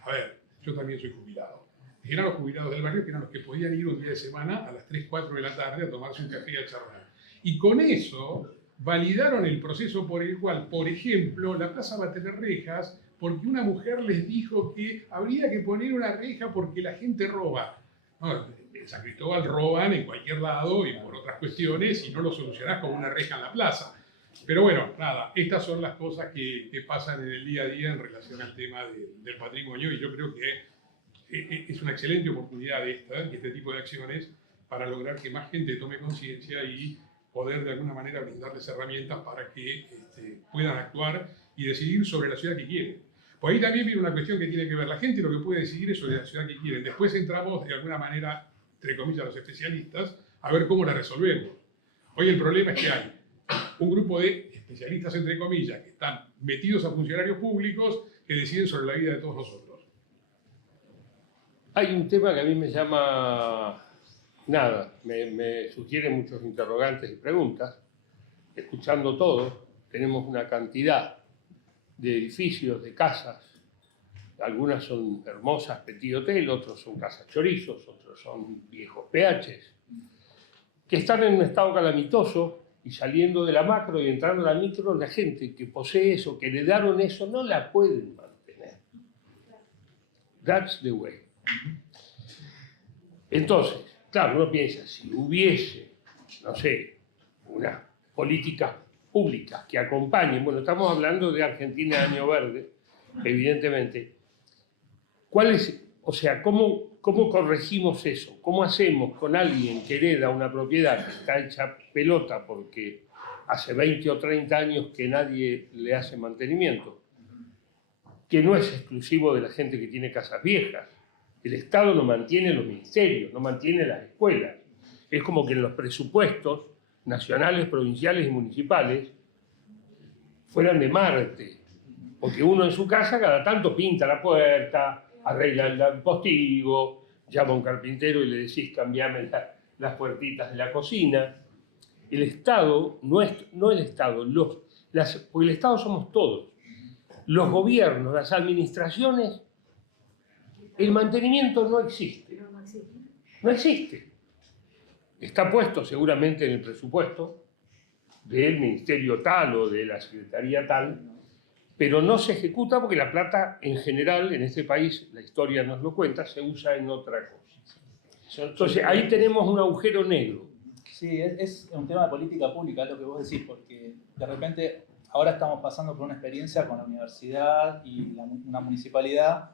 a ver, yo también soy jubilado. Eran los jubilados del barrio que eran los que podían ir un día de semana a las 3, 4 de la tarde a tomarse un café y a charlar. Y con eso validaron el proceso por el cual, por ejemplo, la plaza va a tener rejas porque una mujer les dijo que habría que poner una reja porque la gente roba. No, en San Cristóbal roban en cualquier lado y por otras cuestiones y no lo solucionás con una reja en la plaza. Pero bueno, nada, estas son las cosas que pasan en el día a día en relación al tema del patrimonio y yo creo que es una excelente oportunidad este tipo de acciones para lograr que más gente tome conciencia y poder de alguna manera brindarles herramientas para que puedan actuar y decidir sobre la ciudad que quieren. Por ahí también viene una cuestión que tiene que ver, la gente lo que puede decidir es sobre la ciudad que quieren. Después entramos de alguna manera, entre comillas, los especialistas, a ver cómo la resolvemos. Hoy el problema es que hay un grupo de especialistas, entre comillas, que están metidos a funcionarios públicos que deciden sobre la vida de todos nosotros. Hay un tema que a mí me llama, me sugiere muchos interrogantes y preguntas. Escuchando todo, tenemos una cantidad de edificios, de casas, algunas son hermosas petit hotel, otros son casas chorizos, otros son viejos PHs, que están en un estado calamitoso y saliendo de la macro y entrando a la micro, la gente que posee eso, que heredaron eso, no la pueden mantener. That's the way. Entonces, claro, uno piensa, si hubiese, no sé, unas políticas públicas que acompañen, bueno, estamos hablando de Argentina Año Verde, evidentemente, ¿cómo corregimos eso? ¿Cómo hacemos con alguien que hereda una propiedad que está hecha pelota porque hace 20 o 30 años que nadie le hace mantenimiento? Que no es exclusivo de la gente que tiene casas viejas. El Estado no mantiene los ministerios, no mantiene las escuelas. Es como que en los presupuestos nacionales, provinciales y municipales fueran de Marte, porque uno en su casa cada tanto pinta la puerta, arregla el postigo, llama a un carpintero y le decís cambiame las puertitas de la cocina. El Estado, no el Estado, porque el Estado somos todos, los gobiernos, las administraciones, el mantenimiento no existe. No existe. Está puesto seguramente en el presupuesto del ministerio tal o de la secretaría tal, pero no se ejecuta porque la plata en general en este país, la historia nos lo cuenta, se usa en otra cosa. Entonces ahí tenemos un agujero negro. Sí, es un tema de política pública, es lo que vos decís, porque de repente ahora estamos pasando por una experiencia con la universidad y una municipalidad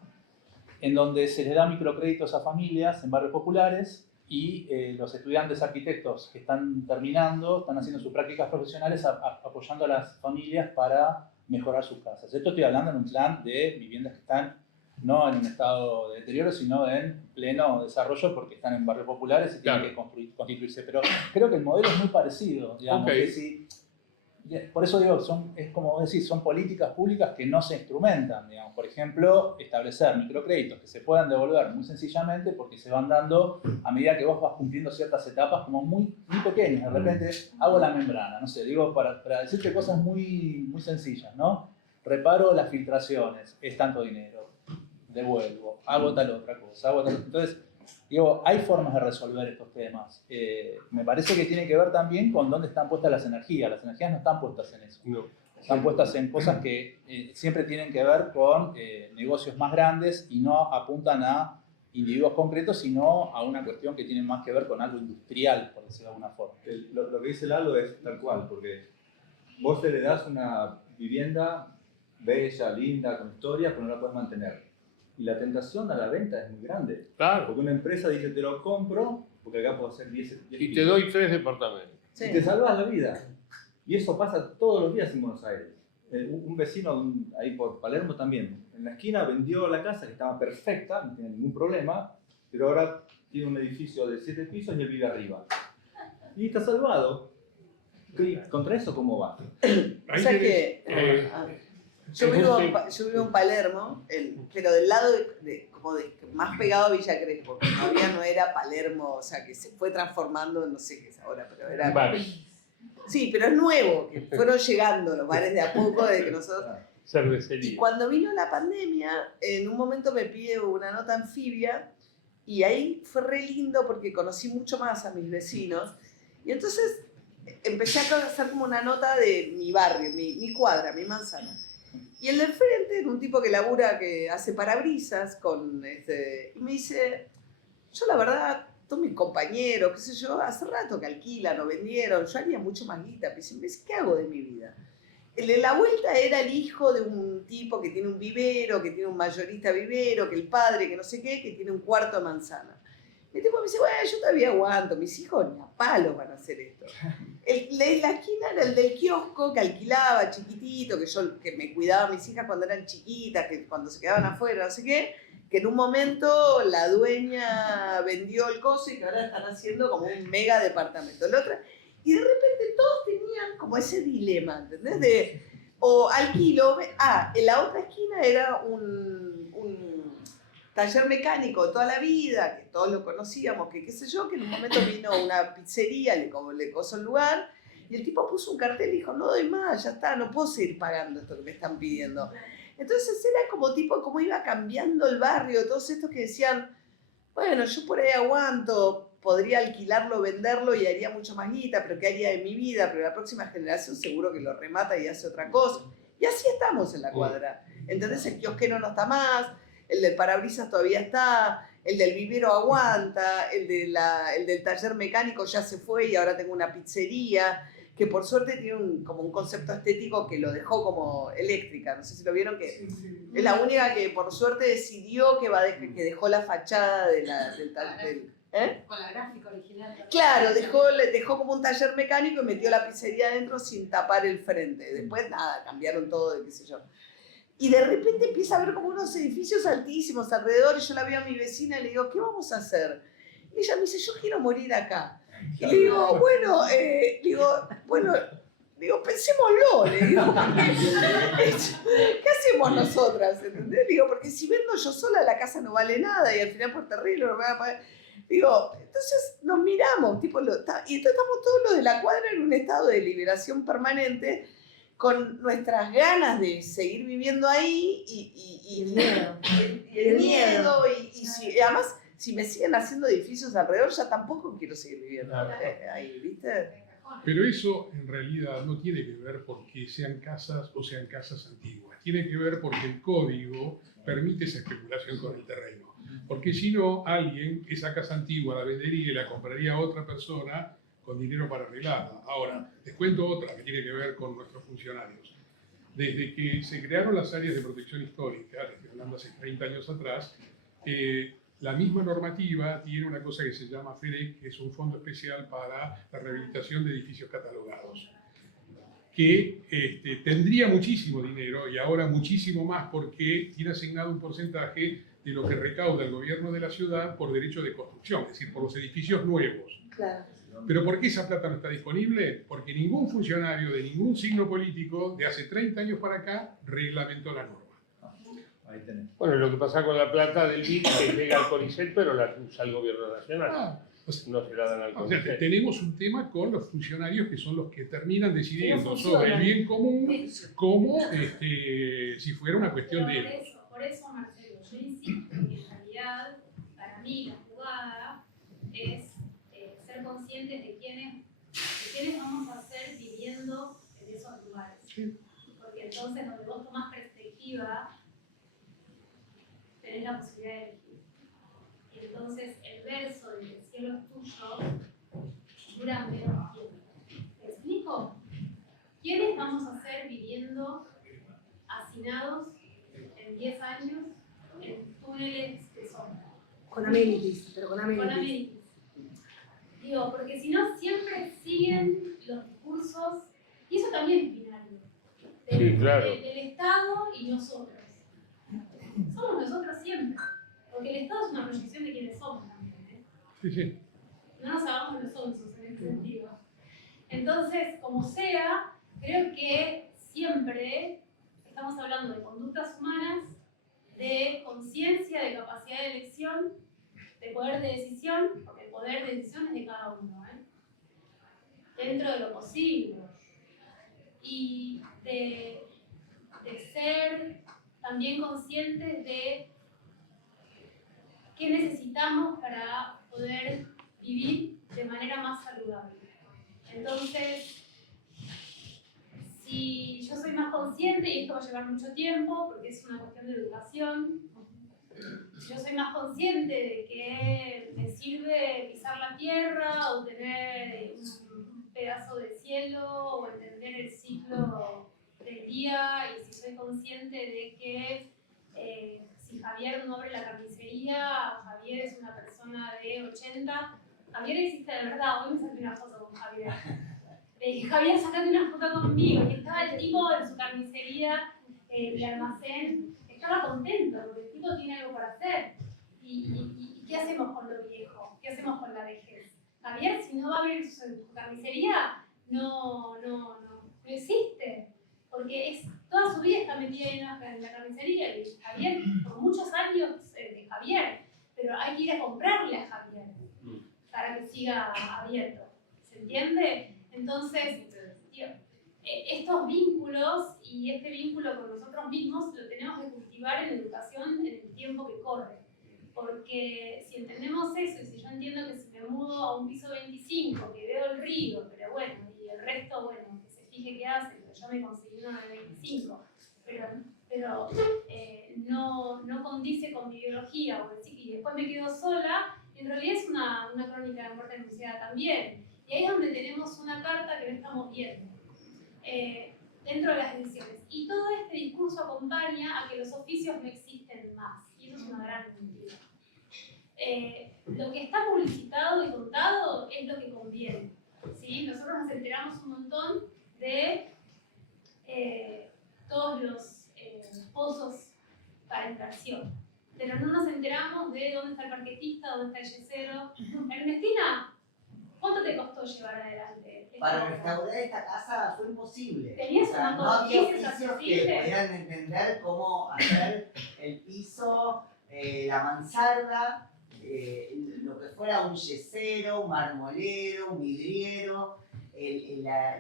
en donde se les da microcréditos a familias en barrios populares y los estudiantes arquitectos que están terminando están haciendo sus prácticas profesionales apoyando a las familias para mejorar sus casas. Esto estoy hablando en un plan de viviendas que están no en un estado de deterioro, sino en pleno desarrollo porque están en barrios populares y tienen que constituirse. Pero creo que el modelo es muy parecido, digamos. Que por eso digo, es como vos decís, son políticas públicas que no se instrumentan, digamos. Por ejemplo, establecer microcréditos que se puedan devolver muy sencillamente porque se van dando a medida que vos vas cumpliendo ciertas etapas como muy, muy pequeñas. De repente hago la membrana, no sé, digo para decirte cosas muy, muy sencillas, ¿no? Reparo las filtraciones, es tanto dinero, devuelvo, hago tal otra cosa, Entonces, digo, hay formas de resolver estos temas. Me parece que tiene que ver también con dónde están puestas las energías. Las energías no están puestas en eso. No. Están puestas en cosas que siempre tienen que ver con negocios más grandes y no apuntan a individuos concretos, sino a una cuestión que tiene más que ver con algo industrial, por decirlo de alguna forma. Lo que dice Lalo es tal cual, porque vos le das una vivienda bella, linda, con historia, pero no la puedes mantener. Y la tentación a la venta es muy grande. Claro. Porque una empresa dice, te lo compro, porque acá puedo hacer 10 y te doy 3 departamentos. Sí. Y te salvas la vida. Y eso pasa todos los días en Buenos Aires. Un vecino ahí por Palermo también, en la esquina vendió la casa que estaba perfecta, no tiene ningún problema, pero ahora tiene un edificio de 7 pisos y él vive arriba. Y está salvado. ¿Y contra eso cómo va? O sea que... Yo vivo en Palermo, pero del lado más pegado a Villa Crespo, que todavía no era Palermo, o sea, que se fue transformando, no sé qué es ahora, pero era... Sí, pero es nuevo, que fueron llegando los bares de a poco desde que nosotros... Cervecería. Y cuando vino la pandemia, en un momento me pide una nota anfibia y ahí fue re lindo porque conocí mucho más a mis vecinos y entonces empecé a hacer como una nota de mi barrio, mi cuadra, mi manzana. Y el del frente es un tipo que labura, que hace parabrisas y me dice, yo la verdad, todos mis compañeros, qué sé yo, hace rato que alquilan o vendieron, yo haría mucho más guita. Me dice, ¿qué hago de mi vida? El de la vuelta era el hijo de un tipo que tiene un vivero, que tiene un mayorista vivero, que el padre, que no sé qué, que tiene un cuarto de manzana. El tipo me dice, bueno, yo todavía aguanto, mis hijos ni a palos van a hacer esto. El de la esquina era el del kiosco que alquilaba chiquitito, que me cuidaba a mis hijas cuando eran chiquitas, que cuando se quedaban afuera, no sé qué, que en un momento la dueña vendió el coso y que ahora están haciendo como un mega departamento. Y de repente todos tenían como ese dilema, ¿entendés? O alquilo, en la otra esquina era un taller mecánico toda la vida, que todos lo conocíamos, que qué sé yo, que en un momento vino una pizzería, le cosó el lugar, y el tipo puso un cartel y dijo, no doy más, ya está, no puedo seguir pagando esto que me están pidiendo. Entonces era como tipo, cómo iba cambiando el barrio, todos estos que decían, bueno, yo por ahí aguanto, podría alquilarlo, venderlo y haría mucho más guita, pero ¿qué haría de mi vida? Pero la próxima generación seguro que lo remata y hace otra cosa. Y así estamos en la cuadra. ¿Entendés? El kiosquero no está más, el del parabrisas todavía está, el del vivero aguanta, el del taller mecánico ya se fue y ahora tengo una pizzería, que por suerte tiene como un concepto estético que lo dejó como eléctrica. No sé si lo vieron, que es la única que por suerte decidió que dejó la fachada del Con la gráfica original. Claro, dejó como un taller mecánico y metió la pizzería adentro sin tapar el frente. Después, nada, cambiaron todo, de qué sé yo. Y de repente empieza a ver como unos edificios altísimos alrededor y yo la veo a mi vecina y le digo, ¿qué vamos a hacer? Y ella me dice, yo quiero morir acá. Y le digo, pensémoslo, le digo, ¿qué hacemos nosotras? ¿Entendés? Digo, porque si vendo yo sola la casa no vale nada y al final por terrible no me van a pagar. Digo, entonces nos miramos, y entonces estamos todos los de la cuadra en un estado de liberación permanente, con nuestras ganas de seguir viviendo ahí y el miedo. Y además, si me siguen haciendo edificios alrededor, ya tampoco quiero seguir viviendo ahí, ¿viste? Pero eso en realidad no tiene que ver porque sean casas o sean casas antiguas. Tiene que ver porque el código permite esa especulación con el terreno. Porque si no, alguien esa casa antigua la vendería y la compraría a otra persona con dinero para arreglarla. Ahora, les cuento otra que tiene que ver con nuestros funcionarios. Desde que se crearon las áreas de protección histórica, estoy hablando hace 30 años atrás, la misma normativa tiene una cosa que se llama FEDEC, que es un fondo especial para la rehabilitación de edificios catalogados, que tendría muchísimo dinero y ahora muchísimo más porque tiene asignado un porcentaje de lo que recauda el gobierno de la ciudad por derecho de construcción, es decir, por los edificios nuevos. Claro. ¿Pero por qué esa plata no está disponible? Porque ningún funcionario de ningún signo político de hace 30 años para acá reglamentó la norma. Ahí tenés. Bueno, lo que pasa con la plata del BID que llega al CONICET, pero la usa el gobierno nacional. No se la dan al O sea, CONICET. tenemos un tema con los funcionarios que son los que terminan decidiendo sobre el bien común como si fuera una cuestión Pero de... por eso, Marcelo, yo insisto que en realidad, para mí, la jugada es ser conscientes de quiénes vamos a ser viviendo en esos lugares. Porque entonces, donde vos tomás perspectiva, tenés la posibilidad de elegir. Y entonces, el verso de que el cielo es tuyo dura menos tiempo. ¿Me explico? ¿Quiénes vamos a ser viviendo hacinados en 10 años en túneles de sombra? Con amenities, pero con Con amenities. amenities. Digo, porque si no, siempre siguen los discursos, y eso también es binario, Sí, claro. del Estado y nosotros. Somos nosotros siempre, porque el Estado es una proyección de quienes somos también. Sí, sí. No nos hagamos los onzos en ese sentido. Entonces, como sea, creo que siempre estamos hablando de conductas humanas, de conciencia, de capacidad de elección, de poder de decisión, porque el poder de decisión es de cada uno, dentro de lo posible. Y de ser también conscientes de qué necesitamos para poder vivir de manera más saludable. Entonces, si si yo soy más consciente, y esto va a llevar mucho tiempo porque es una cuestión de educación, si yo soy más consciente de que me sirve pisar la tierra o tener un pedazo de cielo o entender el ciclo del día, y si soy consciente de que si Javier no abre la carnicería, Javier es una persona de 80, Javier existe de verdad, hoy me saqué una foto con Javier. Javier, sacate una foto conmigo, y estaba el tipo en su carnicería de almacén, estaba contento porque el tipo tiene algo para hacer. ¿Y qué hacemos con lo viejo? ¿Qué hacemos con la vejez? Javier, si no va a abrir su carnicería, no existe, porque toda su vida está metida en la carnicería, y Javier, por muchos años de Javier, pero hay que ir a comprarle a Javier para que siga abierto, ¿se entiende? Entonces, tío, estos vínculos y este vínculo con nosotros mismos lo tenemos que cultivar en educación en el tiempo que corre. Porque si entendemos eso, y si yo entiendo que si me mudo a un piso 25, que veo el río, pero bueno, y el resto, bueno, que se fije qué hace, pero yo me conseguí uno de 25, pero no condice con mi biología, y después me quedo sola, y en realidad es una crónica de muerte anunciada también. Y ahí es donde tenemos una carta que no estamos viendo, dentro de las decisiones. Y todo este discurso acompaña a que los oficios no existen más. Y eso es una gran mentira. Lo que está publicitado y contado es lo que conviene, ¿sí? Nosotros nos enteramos un montón de todos los pozos para inversión, pero no nos enteramos de dónde está el parquetista, dónde está el yesero. Ernestina, ¿cuánto te costó llevar adelante? Para restaurar esta casa fue imposible. ¿Tenías una no había oficios oficios que accesibles? pudieran entender cómo hacer el piso, la mansarda, lo que fuera un yesero, un marmolero, un vidriero,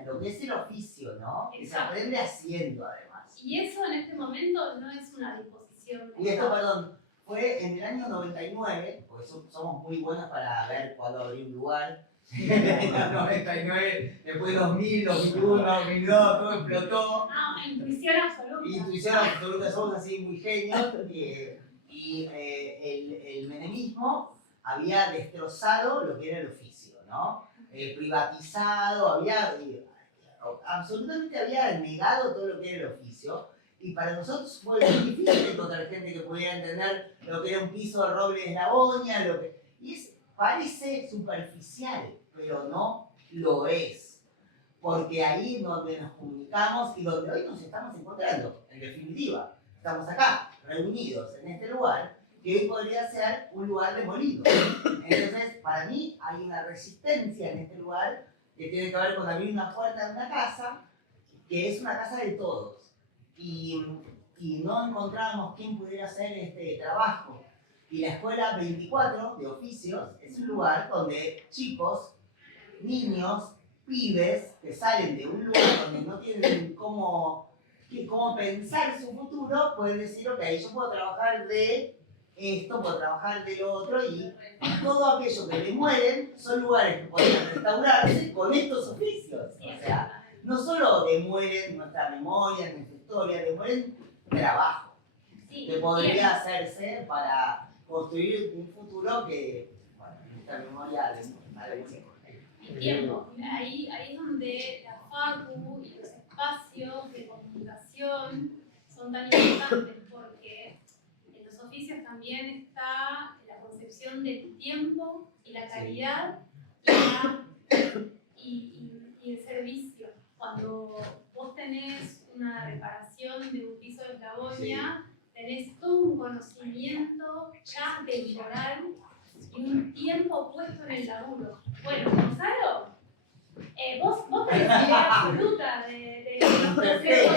lo que es el oficio, ¿no? Que se aprende haciendo además. Y eso en este momento no es una disposición. Y esto, perdón, fue en el año 99, porque somos muy buenos para ver cuándo abrir un lugar. En el año 99, después 2000, 2001, 2002, todo explotó. No, intuición absoluta. Intuición absoluta, somos así muy genios. Y el menemismo había destrozado lo que era el oficio, ¿no? Privatizado, absolutamente había negado todo lo que era el oficio. Y para nosotros fue muy difícil encontrar gente que pudiera entender lo que era un piso de roble de eslabonia, parece superficial, pero no lo es. Porque ahí es donde nos comunicamos y donde hoy nos estamos encontrando, en definitiva. Estamos acá, reunidos en este lugar, que hoy podría ser un lugar demolido. Entonces, para mí hay una resistencia en este lugar que tiene que ver con abrir una puerta de una casa, que es una casa de todos. Y no encontrábamos quién pudiera hacer este trabajo. Y la Escuela 24 de Oficios es un lugar donde chicos, niños, pibes que salen de un lugar donde no tienen cómo pensar su futuro, pueden decir, ok, yo puedo trabajar de esto, puedo trabajar de lo otro, y todo aquello que demuelen son lugares que podrían restaurarse con estos oficios. O sea, no solo demuelen nuestra memoria, nuestra historia, demuelen trabajo que podría hacerse para construir un futuro que, bueno, nuestra memoria el tiempo. Ahí es donde la facu y los espacios de comunicación son tan importantes, porque en los oficios también está la concepción del tiempo y la calidad y el servicio. Cuando vos tenés una reparación de un piso de eslabonia, tenés todo un conocimiento ya temporal y un tiempo puesto en el laburo. Bueno, Gonzalo, vos tenés idea absoluta de los procesos.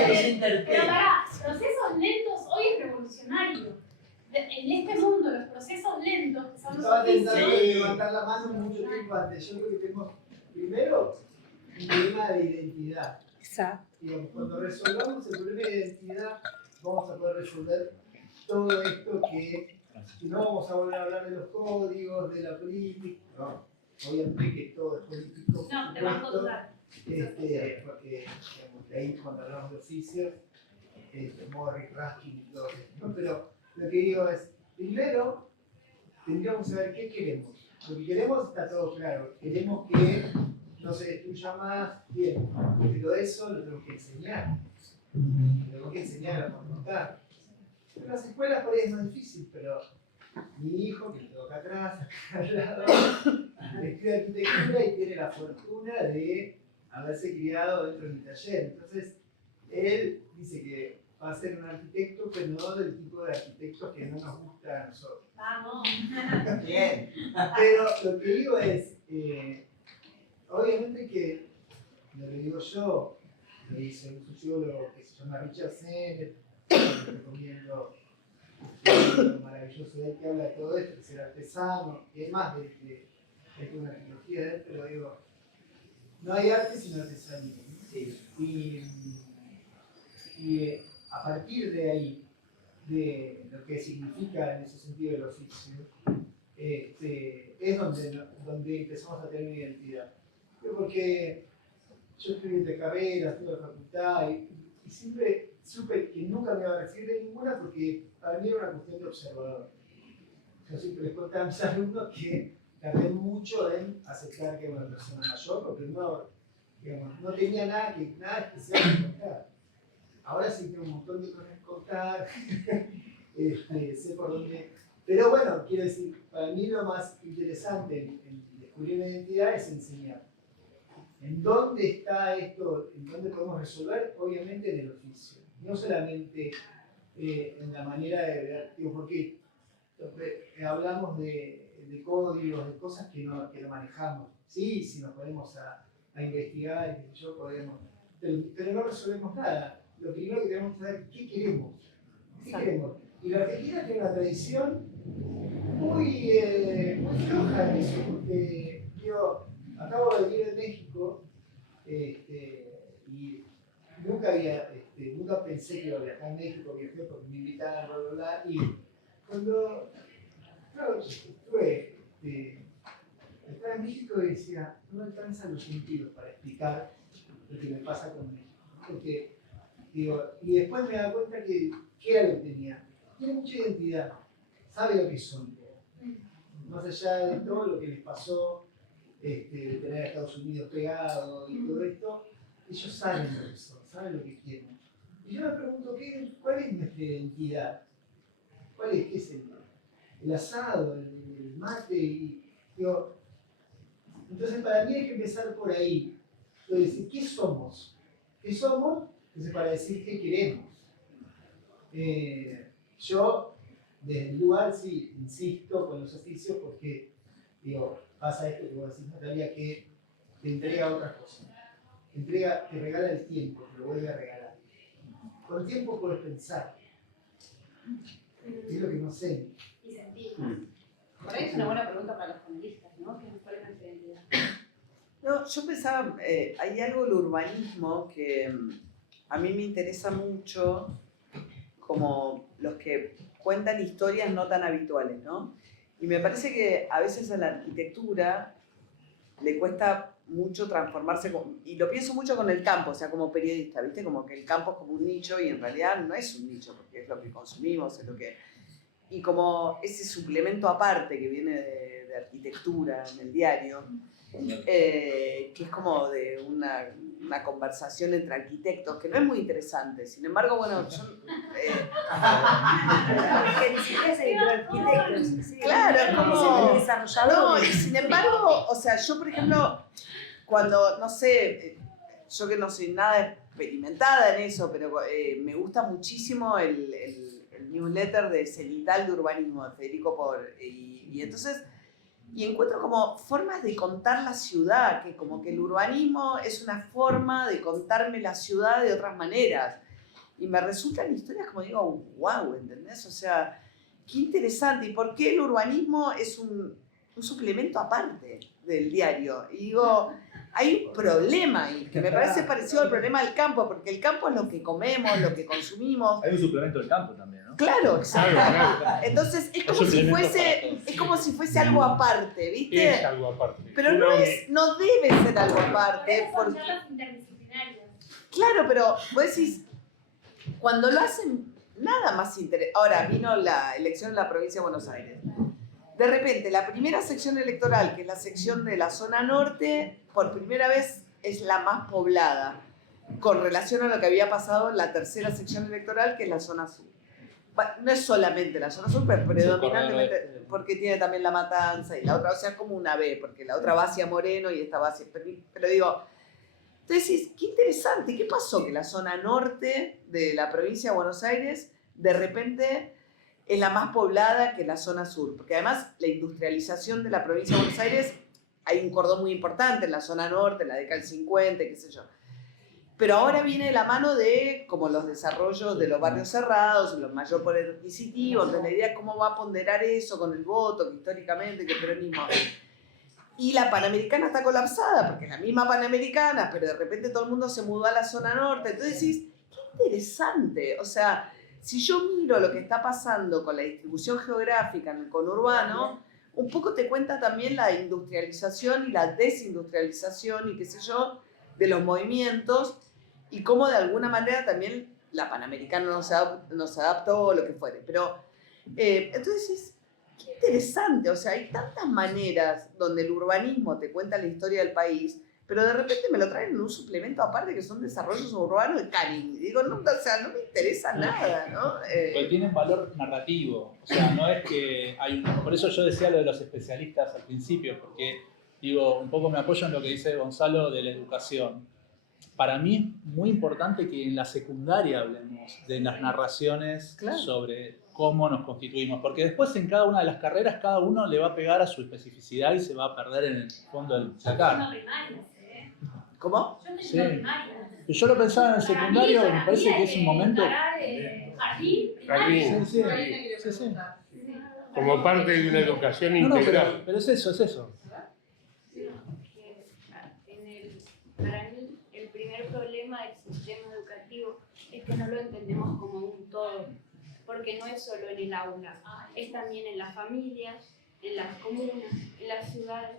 Pero pará, procesos lentos hoy es revolucionario. En este mundo, los procesos lentos, que son los Estaba intentando oficios. levantar la mano mucho tiempo antes. Yo creo que tenemos, primero, un problema de identidad. Exacto. Digamos, cuando resolvamos el problema de identidad, vamos a poder resolver todo esto que no vamos a volver a hablar de los códigos, de la política. No, obviamente que todo es político. No, te van a contar. porque digamos, de ahí cuando hablamos de oficios, Morris, Raskin y todo esto, ¿no? Pero lo que digo es, primero, tendríamos que saber qué queremos. Lo que queremos está todo claro. Queremos que no se destruya más, bien, pero eso lo tenemos que enseñar. Lo tenemos que enseñar a contar. En las escuelas por ahí es más difícil, pero mi hijo, que lo tengo acá atrás, acá al lado, estudia arquitectura y tiene la fortuna de haberse criado dentro de mi taller. Entonces, él dice que va a ser un arquitecto, pero no del tipo de arquitectos que no nos gusta a nosotros. Vamos. Bien. Pero lo que digo es, obviamente que, lo que digo yo, lo dice un sociólogo que se llama Richard Sennett, que recomiendo un libro maravilloso de él que habla de todo esto, de ser artesano, y es más de una arqueología de él, pero digo, no hay arte sin artesanía, ¿no? Sí. Y a partir de ahí, de lo que significa en ese sentido el oficio, es donde empezamos a tener una identidad. Porque yo estudié de carrera, estudié en la facultad y siempre supe que nunca me iba a recibir de ninguna porque para mí era una cuestión de observador. Yo siempre les contaba a mis alumnos que tardé mucho en aceptar que era una persona mayor porque no tenía nada especial que contar. Ahora sí tengo un montón de cosas que contar, sé por dónde. Pero bueno, quiero decir, para mí lo más interesante en descubrir una identidad es enseñar. ¿En dónde está esto? ¿En dónde podemos resolver? Obviamente en el oficio. No solamente en la manera de ver, porque hablamos de códigos, de cosas que no manejamos. Sí, si nos ponemos a investigar, podemos, pero no resolvemos nada. Lo primero que tenemos que saber es qué queremos. ¿Qué queremos? Y la Argentina tiene una tradición muy floja en eso, porque yo acabo de vivir en México y nunca pensé que iba a viajar a México, viajé porque me invitaron, bla, bla, bla, y cuando estaba en México y decía, no me alcanzan los sentidos para explicar lo que me pasa con México, ¿no? Porque, y después me da cuenta que ¿qué era lo que tenía? Tiene mucha identidad, sabe lo que son, más allá de todo lo que les pasó, de tener a Estados Unidos pegado y todo esto, ellos saben lo que son, saben lo que quieren. Y yo me pregunto, ¿cuál es nuestra identidad? ¿Qué es el asado, el mate? Entonces para mí hay que empezar por ahí, decir, ¿qué somos? ¿Qué somos? Entonces para decir qué queremos. Yo, desde el lugar, sí, insisto con los oficios porque, pasa esto que vos decís, Natalia, que te entrega otra cosa. Te regala el tiempo, te lo vuelve a regalar. Con tiempo puedes pensar. Es lo que no sé. Y sentir. Por ahí es una buena pregunta para los panelistas, ¿no? ¿Cuál es nuestra identidad? No, yo pensaba, hay algo del urbanismo que a mí me interesa mucho, como los que cuentan historias no tan habituales, ¿no? Y me parece que a veces a la arquitectura le cuesta mucho transformarse, y lo pienso mucho con el campo, o sea, como periodista, ¿viste? Como que el campo es como un nicho y en realidad no es un nicho, porque es lo que consumimos, es lo que... Y como ese suplemento aparte que viene de arquitectura en el diario, que es como de una conversación entre arquitectos, que no es muy interesante. Sin embargo, bueno, yo... que ni siquiera es el arquitecto. Sí, claro, es como... el desarrollador. No, y sin embargo, o sea, yo por ejemplo, cuando, no sé, yo que no soy nada experimentada en eso, pero me gusta muchísimo el newsletter de Cenital de Urbanismo, de Federico Por, y entonces... Y encuentro como formas de contar la ciudad, que como que el urbanismo es una forma de contarme la ciudad de otras maneras. Y me resultan historias como digo, wow, ¿entendés? O sea, qué interesante. ¿Y por qué el urbanismo es un suplemento aparte del diario? Y digo, hay un problema ahí, que me parece parecido al problema del campo, porque el campo es lo que comemos, lo que consumimos. Hay un suplemento del campo también, ¿no? Claro, exacto. Claro. Entonces es como si fuese algo aparte, ¿viste? Es algo aparte. Pero no debe ser algo aparte. Son Porque, charlas interdisciplinarias. claro, pero vos decís, cuando lo hacen, nada más interesante. Ahora vino la elección en la provincia de Buenos Aires. De repente, la primera sección electoral, que es la sección de la zona norte, por primera vez es la más poblada, con relación a lo que había pasado en la tercera sección electoral, que es la zona sur. Bueno, no es solamente la zona sur, pero predominantemente, porque tiene también La Matanza y la otra, o sea, como una B, porque la otra va hacia Moreno y esta va hacia... Pero digo, entonces, qué interesante, ¿qué pasó? Que la zona norte de la provincia de Buenos Aires, de repente, es la más poblada que la zona sur, porque además la industrialización de la provincia de Buenos Aires, hay un cordón muy importante en la zona norte, en la década del 50, qué sé yo. Pero ahora viene de la mano de como los desarrollos de los barrios cerrados, los mayor poder adquisitivo, entonces la idea es cómo va a ponderar eso con el voto, que históricamente, que el peronismo... Y la Panamericana está colapsada, porque es la misma Panamericana, pero de repente todo el mundo se mudó a la zona norte. Entonces decís, qué interesante. O sea, si yo miro lo que está pasando con la distribución geográfica en el conurbano, un poco te cuenta también la industrialización y la desindustrialización y qué sé yo, de los movimientos, y cómo de alguna manera también la Panamericana no se adaptó o lo que fuere. Pero entonces decís, qué interesante, o sea, hay tantas maneras donde el urbanismo te cuenta la historia del país, pero de repente me lo traen en un suplemento aparte que son desarrollos urbanos de Canning. Y digo, no, o sea, no me interesa nada, ¿no? Pero tienen valor narrativo, o sea, no es que hay... Por eso yo decía lo de los especialistas al principio, porque, digo, un poco me apoyo en lo que dice Gonzalo de la educación. Para mí es muy importante que en la secundaria hablemos de las narraciones sobre cómo nos constituimos, porque después en cada una de las carreras cada uno le va a pegar a su especificidad y se va a perder en el fondo del placar. ¿Cómo? Yo no Sí. primaria. Yo lo pensaba en el secundario, me parece que es un momento... Jardín, Jardín. Sí, sí, sí. Como parte de una educación No, integral. pero es eso, es eso. Para mí, el primer problema del sistema educativo es que no lo entendemos como un todo, porque no es solo en el aula, es también en las familias, en las comunas, en las ciudades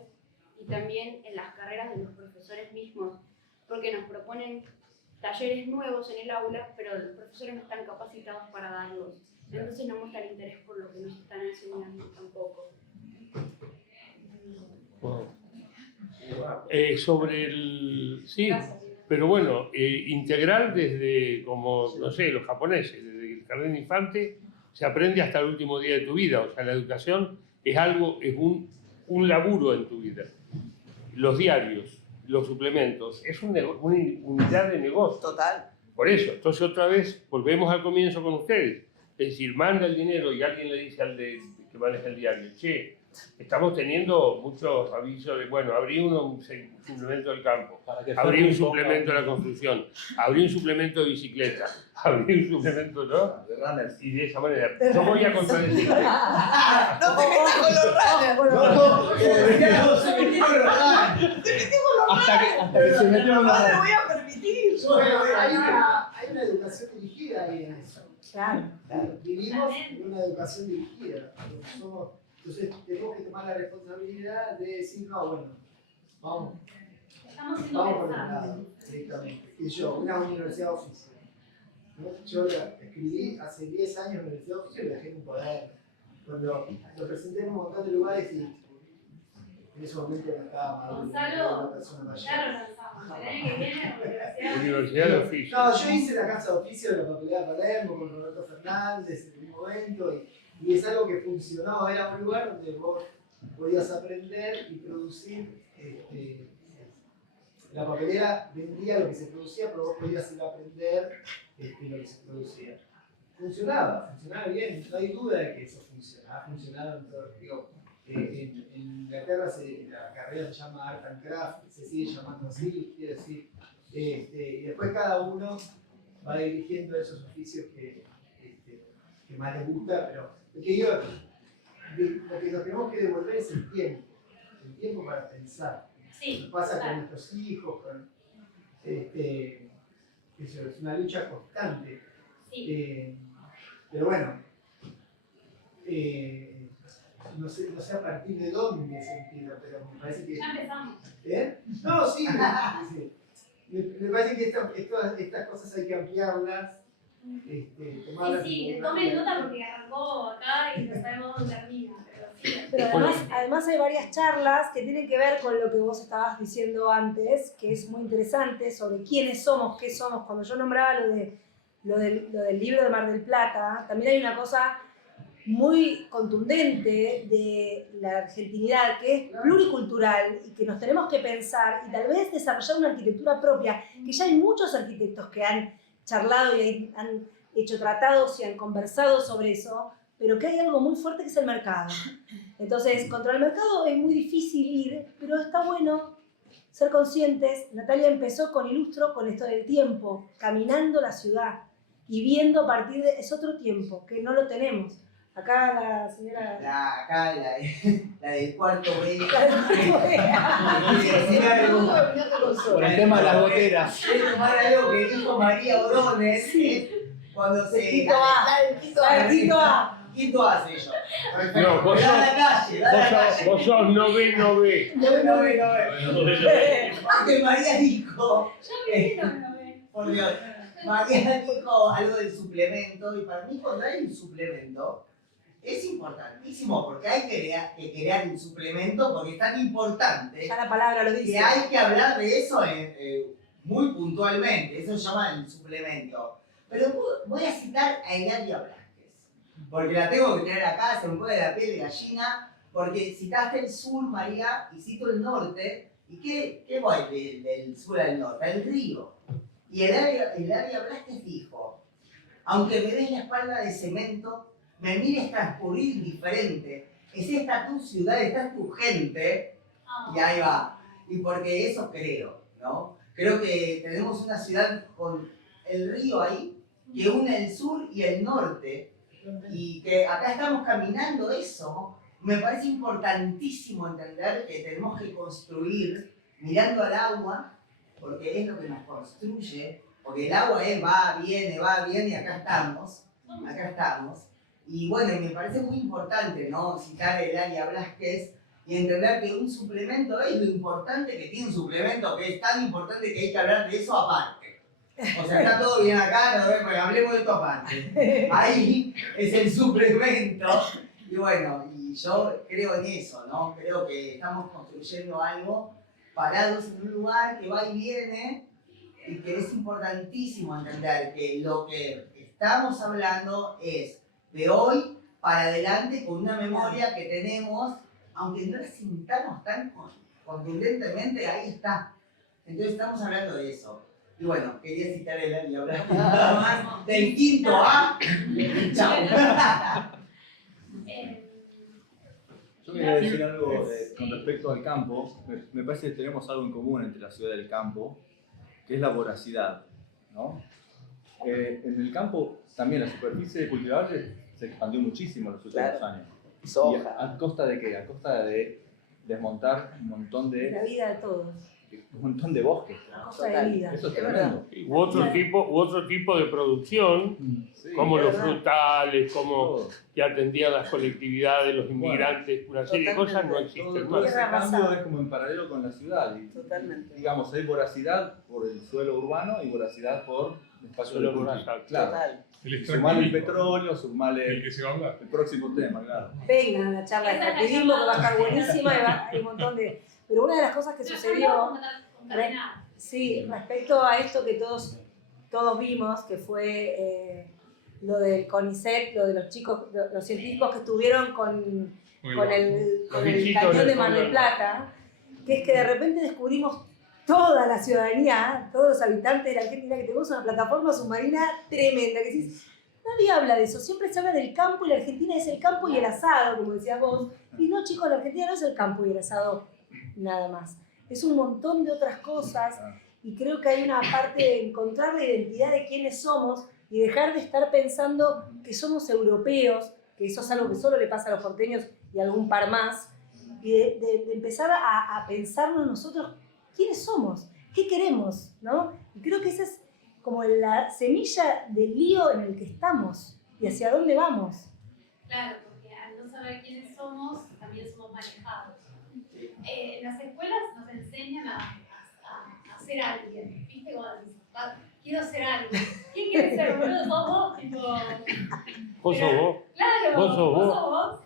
y también en las carreras de los profesores mismos, porque nos proponen talleres nuevos en el aula, pero los profesores no están capacitados para darlos, entonces no muestran interés por lo que nos están enseñando tampoco. Wow. Sobre el... Sí, pero bueno, integral desde, como, no sé, los japoneses, desde el jardín de infante se aprende hasta el último día de tu vida. O sea, la educación es algo, es un laburo en tu vida. Los diarios, los suplementos, es una unidad de negocio. Total. Por eso, entonces otra vez volvemos al comienzo con ustedes. Es decir, manda el dinero y alguien le dice al que maneja el diario, che, estamos teniendo muchos avisos de, bueno, abrí un suplemento del campo, abrí un suplemento de la construcción, abrí un suplemento de bicicleta, abrí un suplemento, ¿no? De runners. Y de esa manera, yo voy a contradecir. No te metas con los runners. No, se metió con los runners. Hasta que se metió con No la... le voy a permitir. Bueno, hay una educación dirigida ahí en eso. Claro. Vivimos en una educación dirigida. Entonces tenemos que tomar la responsabilidad de decir, no, bueno, vamos por el lado, directamente. Y yo, una universidad oficial. ¿No? Yo la escribí hace 10 años universidad oficial y la dejé en un poder. Cuando lo presenté en un montón de lugares y en ese momento no estaba maduro. Gonzalo, una persona mayor. ya lo lanzamos. El año que viene, Universidad de oficio. No, yo hice la casa de oficio de la papelera de Palermo con Roberto Fernández en un momento y es algo que funcionaba, era un lugar donde vos podías aprender y producir. La papelera vendía lo que se producía, pero vos podías ir a aprender lo que se producía. Funcionaba bien, no hay duda de que eso funciona, ha funcionado en todo. Digo, en Inglaterra la carrera se llama Art and Craft, se sigue llamando así, quiere decir, y después cada uno va dirigiendo esos oficios que más les gusta, pero lo que digo, lo que nos tenemos que devolver es el tiempo para pensar. Sí, Nos pasa total. con nuestros hijos, eso es una lucha constante. Sí. Pero bueno, no sé a partir de dónde se empieza, pero me parece que... Ya empezamos. No, sí, sí. Me parece que estas cosas hay que ampliarlas, tomarlas. Sí, tomen nota porque arrancó acá y no sabemos dónde termina. Pero además hay varias charlas que tienen que ver con lo que vos estabas diciendo antes, que es muy interesante, sobre quiénes somos, qué somos. Cuando yo nombraba lo del libro de Mar del Plata, también hay una cosa muy contundente de la argentinidad, que es pluricultural y que nos tenemos que pensar y tal vez desarrollar una arquitectura propia, que ya hay muchos arquitectos que han charlado y han hecho tratados y han conversado sobre eso, pero que hay algo muy fuerte que es el mercado. Entonces, contra el mercado es muy difícil ir, pero está bueno ser conscientes. Natalia empezó con Ilustro, con esto del tiempo, caminando la ciudad y viendo a partir de... Es otro tiempo, que no lo tenemos. Acá la señora... La del cuarto B. Por el tema de las goteras. Quiero tomar algo que dijo María Orones cuando se... Quinto A. Quinto A soy yo. No, vos Da la calle, da la calle. vos sos no ve. No ve. Porque María dijo... Yo me siento que no ven. Por Dios. María dijo algo del suplemento y para mí cuando hay un suplemento es importantísimo porque hay que crear un suplemento porque es tan importante Ya la palabra lo dice. que hay que hablar de eso muy puntualmente. Eso se llama el suplemento. Pero voy a citar a Eladia Blasquez porque la tengo que tener acá, se me pone la piel de gallina porque citaste el sur, María, y cito el norte. ¿Y qué voy del sur al norte? El río. Y Eladia Blasquez dijo, aunque me des la espalda de cemento, me mires transcurrir diferente, es esta tu ciudad, esta tu gente, y ahí va. Y porque eso creo, ¿no? Creo que tenemos una ciudad con el río ahí, que une el sur y el norte, y que acá estamos caminando eso. Me parece importantísimo entender que tenemos que construir mirando al agua, porque es lo que nos construye, porque el agua va, viene, y acá estamos. Y bueno, y me parece muy importante, ¿no? Citar a Eladia Blasquez y entender que un suplemento es lo importante que tiene un suplemento, que es tan importante que hay que hablar de eso aparte. O sea, está todo bien acá, no, hablemos de esto aparte. Ahí es el suplemento. Y bueno, y yo creo en eso, ¿no? Creo que estamos construyendo algo parados en un lugar que va y viene y que es importantísimo entender que lo que estamos hablando es de hoy para adelante con una memoria que tenemos, aunque no la sintamos tan contundentemente, ahí está. Entonces estamos hablando de eso. Y bueno, quería citar el año nada más del quinto A. Chao. Yo quería decir algo con respecto al campo. Me parece que tenemos algo en común entre la ciudad y el campo, que es la voracidad, ¿no? En el campo también la superficie cultivable se expandió muchísimo en los últimos años. Soja. ¿Y a costa de qué? A costa de desmontar un montón La vida de todos. bosques. La cosa de vida. Eso es tremendo. U otro tipo de producción, Sí, como es los verdad. frutales, como todo. que atendían las colectividades, los inmigrantes, una serie de cosas no existen Todo más. ese cambio es como en paralelo con la ciudad. Y, Totalmente. digamos, hay voracidad por el suelo urbano y voracidad por el espacio Suelo de cultivo. rural, Claro. Total. El Sumale el extractivismo, petróleo, el sumale que se va a hablar. el próximo tema, claro. Vengan a la charla de Esa es la extractivismo que va a charla. estar buenísima y hay un montón de... Pero una de las cosas que sucedió... Sí, respecto a esto que todos vimos, que fue lo del CONICET, lo de los chicos, los científicos que estuvieron con el cañón de Mar del Plata, que es que de repente descubrimos toda la ciudadanía, todos los habitantes de la Argentina, que tenemos una plataforma submarina tremenda, que decís, nadie habla de eso, siempre se habla del campo y la Argentina es el campo y el asado, como decías vos, y no chicos, la Argentina no es el campo y el asado nada más, es un montón de otras cosas y creo que hay una parte de encontrar la identidad de quiénes somos y dejar de estar pensando que somos europeos, que eso es algo que solo le pasa a los porteños y a algún par más, y de empezar a pensarnos nosotros quiénes somos, qué queremos, ¿no? Y creo que esa es como la semilla del lío en el que estamos y hacia dónde vamos. Claro, porque al no saber quiénes somos, también somos manejados. En las escuelas nos enseñan a ser alguien, ¿viste? Como dices, quiero ser alguien. ¿Quién quiere ser, boludo? ¿Sos vos? Tipo, ¿Vos sos vos? claro, ¿Vos sos vos? sos vos.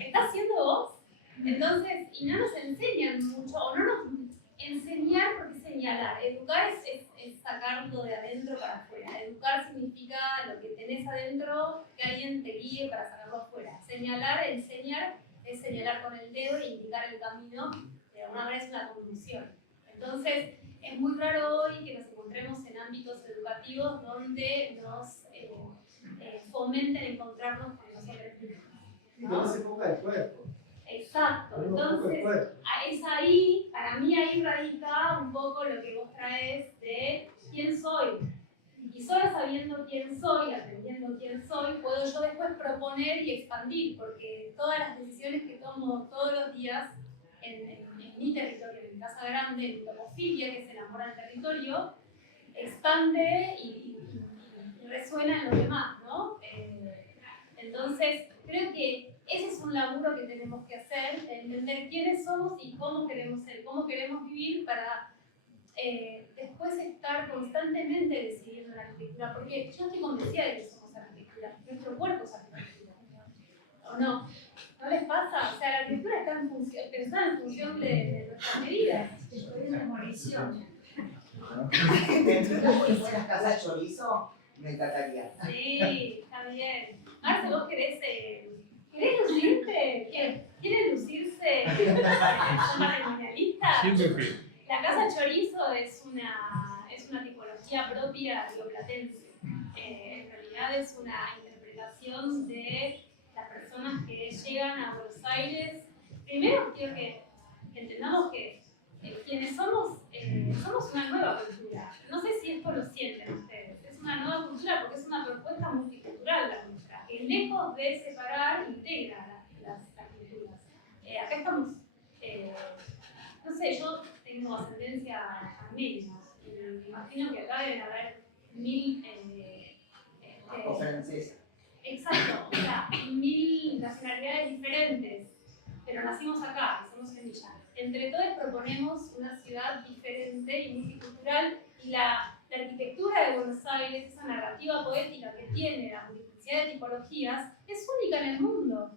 ¿Estás siendo vos? Entonces, y no nos enseñan mucho, o no nos enseñar, porque señalar. Educar es sacarlo de adentro para afuera. Educar significa lo que tenés adentro, que alguien te guíe para sacarlo afuera. Señalar, enseñar, es señalar con el dedo e indicar el camino. De alguna manera es una conducción. Entonces, es muy raro hoy que nos encontremos en ámbitos educativos donde nos fomenten encontrarnos con nosotros mismos. Y que no se ponga el cuerpo. Exacto, entonces es ahí, para mí ahí radica un poco lo que vos traes de quién soy. Y solo sabiendo quién soy, aprendiendo quién soy, puedo yo después proponer y expandir, porque todas las decisiones que tomo todos los días en mi territorio, en mi casa grande, en mi topofilia, que es el amor al territorio, expande y resuena en los demás, ¿no? Entonces, creo que ese es un laburo que tenemos que hacer, de entender quiénes somos y cómo queremos ser, cómo queremos vivir para después estar constantemente decidiendo la arquitectura, porque yo estoy convencida de que somos arquitectura, nuestro cuerpo es arquitectura, ¿o no? ¿No les pasa? O sea, la arquitectura está en función, pensada en función de nuestras medidas. Si fueras casa chorizo, me encantaría. Sí, está bien. Marce, ¿vos querés lucirte? ¿Quieres lucirse como patrimonialista? Siempre fui. La casa chorizo es una tipología propia rioplatense. En realidad es una interpretación de las personas que llegan a Buenos Aires. Primero quiero que entendamos que quienes somos una nueva cultura. No sé si esto lo sienten ustedes. Es una nueva cultura porque es una propuesta multicultural la nuestra, que lejos de separar, integra las culturas. Acá estamos, no sé, yo tengo ascendencia armenia y me imagino que acá deben haber 1000 O francesa. exacto, o sea, 1000 nacionalidades diferentes, pero nacimos acá, somos en Villa. Entre todos proponemos una ciudad diferente y multicultural, y la arquitectura de Buenos Aires, esa narrativa poética que tiene la multiplicidad de tipologías, es única en el mundo.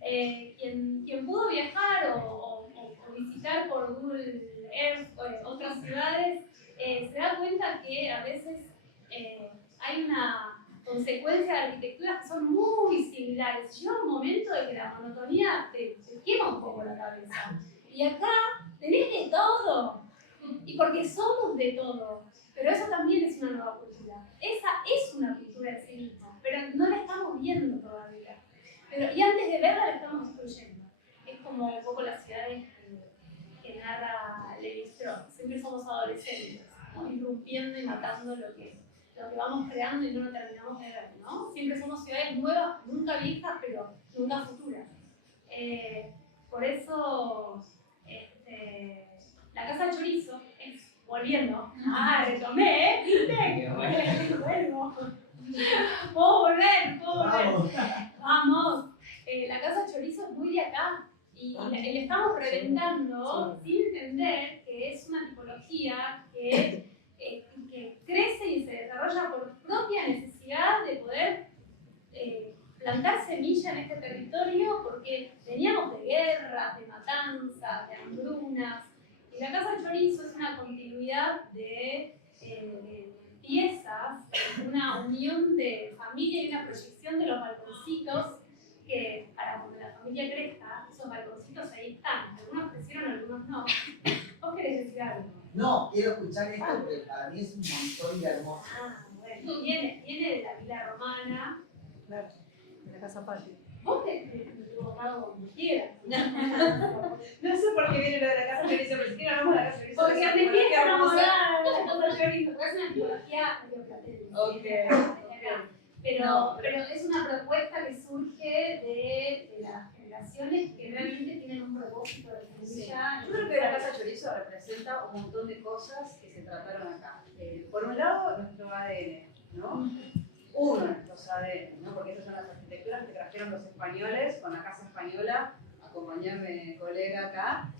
Quien pudo viajar o visitar por Google Earth otras ciudades, se da cuenta que a veces hay una consecuencia de arquitecturas que son muy similares. Llega un momento de que la monotonía te quema un poco la cabeza. Y acá tenés de todo. Y porque somos de todo. Pero eso también es una nueva cultura. Esa es una cultura en sí misma, pero no la estamos viendo todavía. Y antes de verla la estamos construyendo. Es como un poco las ciudades que narra Levi-Strauss. Siempre somos adolescentes, ¿no? Irrumpiendo y matando lo que vamos creando y no lo terminamos de ver, ¿no? Siempre somos ciudades nuevas, nunca viejas, pero nunca futuras. Por eso, la casa chorizo es, volviendo, retomé, ¿viste? Vuelvo. Puedo volver. Vamos. La casa chorizo es muy de acá. Y le estamos reventando sin entender que es una tipología que crece y se desarrolla por propia necesidad de poder plantar semilla en este territorio, porque veníamos de guerras, de matanzas, de hambrunas, y la Casa Chorizo es una continuidad de piezas, una unión de familia y una proyección de los balconcitos, que para cuando la familia crezca, esos balconcitos ahí están. Algunos crecieron, algunos no. ¿Vos querés decir algo? No, quiero escuchar esto, porque para mí es un montón de hermoso. Bueno, viene de la villa romana. Claro, de la casa patria. Vos te tocado como quieras. No sé por qué viene lo de la casa chorizo, pero si quiero hablamos de la casa chorizo. Porque me quedé enamorada de la casa chorizo, es una tipología rioplatense. Ok. Pero es una propuesta que surge de la generación edificaciones que realmente tienen un propósito de semilla. Yo creo que la Casa Chorizo representa un montón de cosas que se trataron acá. Por un lado, nuestro ADN, ¿no? Uno de nuestros ADN, ¿no? Porque esas son las arquitecturas que trajeron los españoles con la Casa Española, acompañarme colega acá,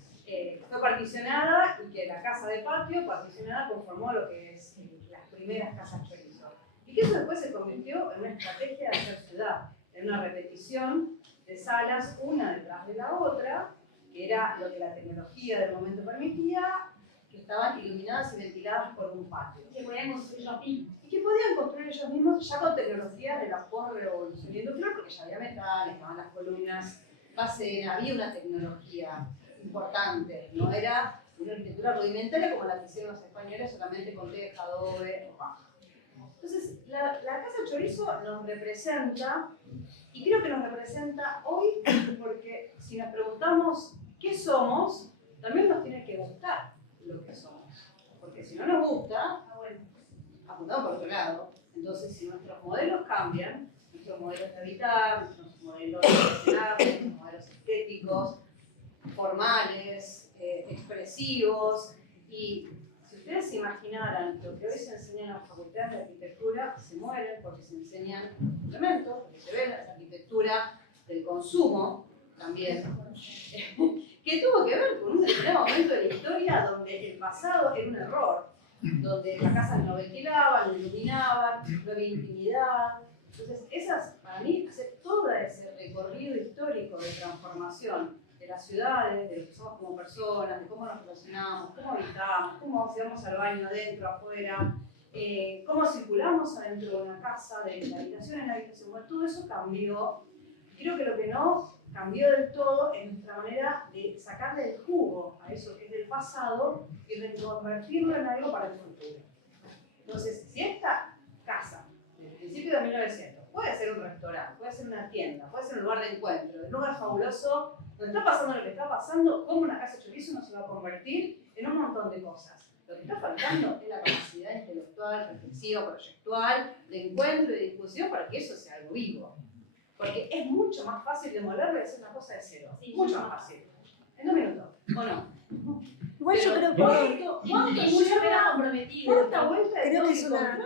fue particionada y que la casa de patio particionada conformó lo que es las primeras casas chorizo. Y que eso después se convirtió en una estrategia de hacer ciudad, en una repetición de salas una detrás de la otra, que era lo que la tecnología del momento permitía, que estaban iluminadas y ventiladas por un patio. Que podían construir ellos mismos. Y que podían construir ellos mismos ya con tecnologías de la post-revolución industrial, porque ya había metal, estaban las columnas, había una tecnología importante, no era una arquitectura rudimentaria como la que hicieron los españoles solamente con teja, adobe o paja. Entonces, la Casa Chorizo nos representa, y creo que nos representa hoy, porque si nos preguntamos qué somos, también nos tiene que gustar lo que somos. Porque si no nos gusta, apuntamos por otro lado. Entonces, si nuestros modelos cambian, nuestros modelos de habitar, nuestros modelos de funcionar, nuestros modelos estéticos, formales, expresivos, y si ustedes se imaginaran lo que hoy se enseña en las facultades de arquitectura, se mueren porque se enseñan complementos, porque se ve la arquitectura del consumo también, que tuvo que ver con un determinado momento de la historia donde el pasado era un error, donde las casas no ventilaban, no iluminaban, no había intimidad. Entonces, para mí, hacer todo ese recorrido histórico de transformación de las ciudades, de lo que somos como personas, de cómo nos relacionamos, cómo habitamos, cómo si vamos al baño adentro, afuera, cómo circulamos adentro de una casa, de la habitación en la habitación, bueno, todo eso cambió. Creo que lo que no cambió del todo es nuestra manera de sacarle el jugo a eso que es del pasado y reconvertirlo en algo para el futuro. Entonces, si esta casa, desde el principio de 1900, puede ser un restaurante, puede ser una tienda, puede ser un lugar de encuentro, un lugar fabuloso, donde está pasando lo que está pasando, cómo una casa chorizo no se va a convertir en un montón de cosas. Lo que está faltando es la capacidad intelectual, reflexiva, proyectual, de encuentro y de discusión para que eso sea algo vivo. Porque es mucho más fácil demolerlo y hacer una cosa de cero. Sí, mucho más fácil. En 2 minutos, ¿o no? Igual yo creo que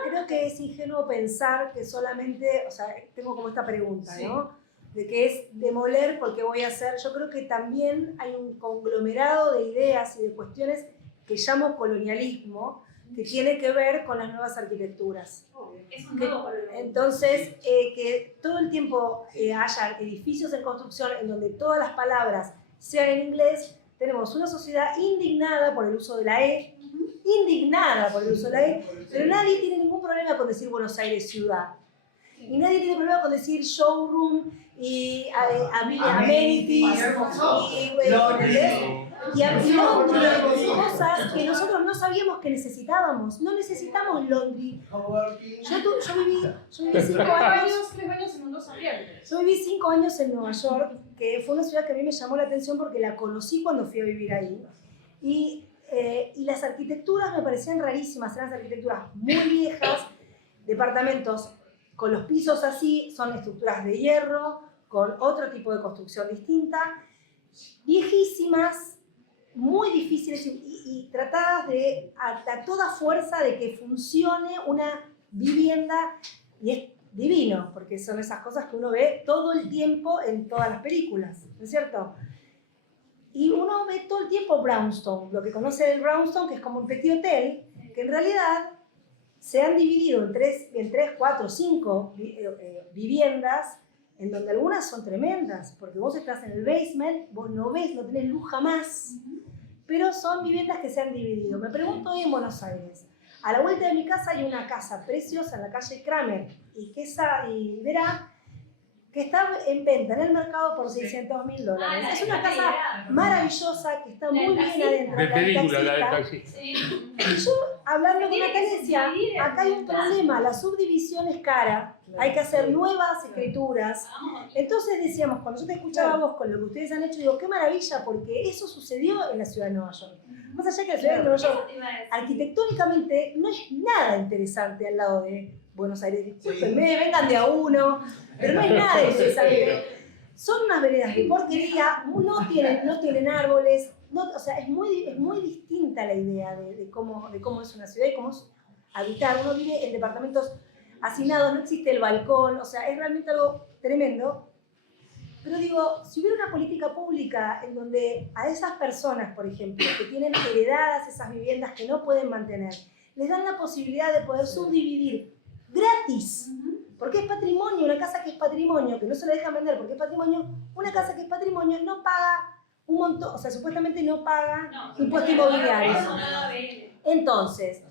creo que es ingenuo pensar que solamente, o sea, tengo como esta pregunta, ¿no? De que es demoler porque voy a hacer. Yo creo que también hay un conglomerado de ideas y de cuestiones que llamo colonialismo, que tiene que ver con las nuevas arquitecturas. Es un nuevo colonialismo. Entonces, que todo el tiempo haya edificios en construcción en donde todas las palabras sean en inglés. Tenemos una sociedad indignada por el uso de la E, pero nadie tiene ningún problema con decir Buenos Aires ciudad. Y nadie tiene problema con decir showroom y amenities y cosas que nosotros no sabíamos que necesitábamos. No necesitamos laundry. Yo viví 5 años. 3 años en mundos abiertos. Yo viví 5 años en Nueva York, que fue una ciudad que a mí me llamó la atención porque la conocí cuando fui a vivir ahí. Y las arquitecturas me parecían rarísimas, eran arquitecturas muy viejas, departamentos con los pisos así, son estructuras de hierro, con otro tipo de construcción distinta, viejísimas, muy difíciles y tratadas de a toda fuerza de que funcione una vivienda, y es divino, porque son esas cosas que uno ve todo el tiempo en todas las películas, ¿no es cierto? Y uno ve todo el tiempo brownstone, lo que conoce del brownstone, que es como un petit hotel, que en realidad se han dividido en 3, 4, 5 viviendas, en donde algunas son tremendas, porque vos estás en el basement, vos no ves, no tenés luz jamás, pero son viviendas que se han dividido. Me pregunto hoy en Buenos Aires, a la vuelta de mi casa hay una casa preciosa en la calle Kramer, y verá que está en venta en el mercado por $600.000. Es una casa maravillosa, que está muy bien adentro. De película, la del taxi. Yo, hablando con Natalia, decía, acá hay un problema, la subdivisión es cara, hay que hacer nuevas escrituras. Entonces decíamos, cuando yo te escuchaba vos con lo que ustedes han hecho, digo, qué maravilla, porque eso sucedió en la ciudad de Nueva York. Más allá que la ciudad de Nueva York, arquitectónicamente, no es nada interesante al lado de Buenos Aires. Discúlpenme, vengan de a uno, pero no hay nada interesante. son unas veredas de porquería, no tienen árboles, o sea, es muy distinta la idea de cómo es una ciudad y cómo es habitar. Uno vive en departamentos hacinados, no existe el balcón, o sea, es realmente algo tremendo. Pero digo, si hubiera una política pública en donde a esas personas, por ejemplo, que tienen heredadas esas viviendas que no pueden mantener, les dan la posibilidad de poder subdividir gratis, porque es patrimonio, una casa que es patrimonio, que no se la dejan vender porque es patrimonio, una casa que es patrimonio no paga un montón, o sea, supuestamente no paga impuesto inmobiliario. Entonces,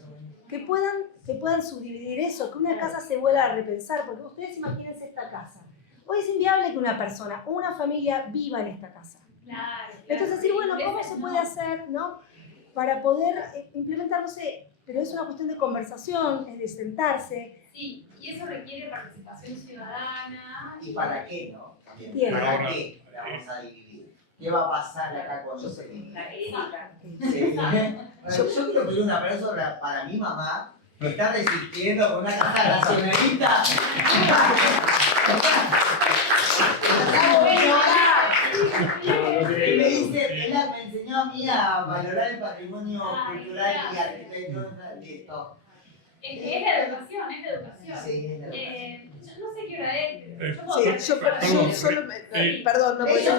que puedan subdividir eso, que una casa se vuelva a repensar, porque ustedes imagínense esta casa. Hoy es inviable que una persona o una familia viva en esta casa. Claro, Entonces, decir, bueno, ¿cómo se puede hacer, no? Para poder implementar, no sé, pero es una cuestión de conversación, es de sentarse. Sí, y eso requiere participación ciudadana. ¿Y para qué, no? También, Bien. ¿para qué la vamos a dividir? ¿Qué va a pasar acá cuando se divide? La ética. Sí. Yo quiero pedir un aplauso para mi mamá, que está resistiendo con una casa nacionalista. Y me dice, ella me enseñó a mí a valorar el patrimonio cultural y arquitectónico de esto. Es que es la educación, es la educación. Sí, es la educación. Yo no sé qué hora es. Yo solo perdón, no puedo.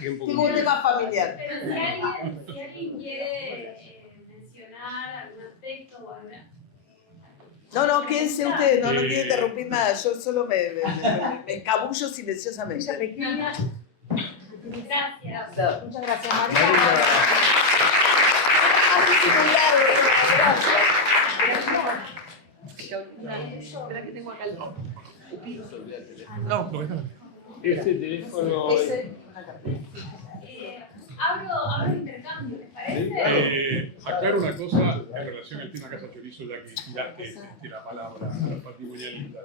Tengo un tema familiar. Pero si alguien quiere mencionar algún aspecto o alguna... No, quédense ustedes, no quiero interrumpir nada, yo solo me escabullo silenciosamente. Gracias. Muchas gracias, María. Espera que tengo acá el... No, ese teléfono... Abro el intercambio, ¿les parece? Aclaro una cosa en relación al tema Casa Chorizo, ya que tiraste la palabra a los patrimonialistas.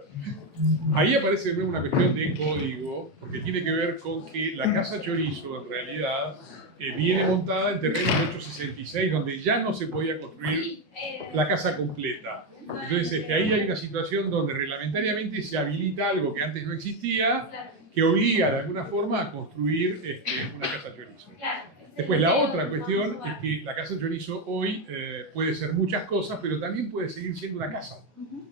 Ahí aparece de nuevo una cuestión de código, porque tiene que ver con que la Casa Chorizo en realidad viene montada en terreno de 866, donde ya no se podía construir la casa completa. Entonces, ahí hay una situación donde reglamentariamente se habilita algo que antes no existía, que obliga de alguna forma a construir una casa chorizo. Después, la otra cuestión es que la casa chorizo hoy puede ser muchas cosas, pero también puede seguir siendo una casa.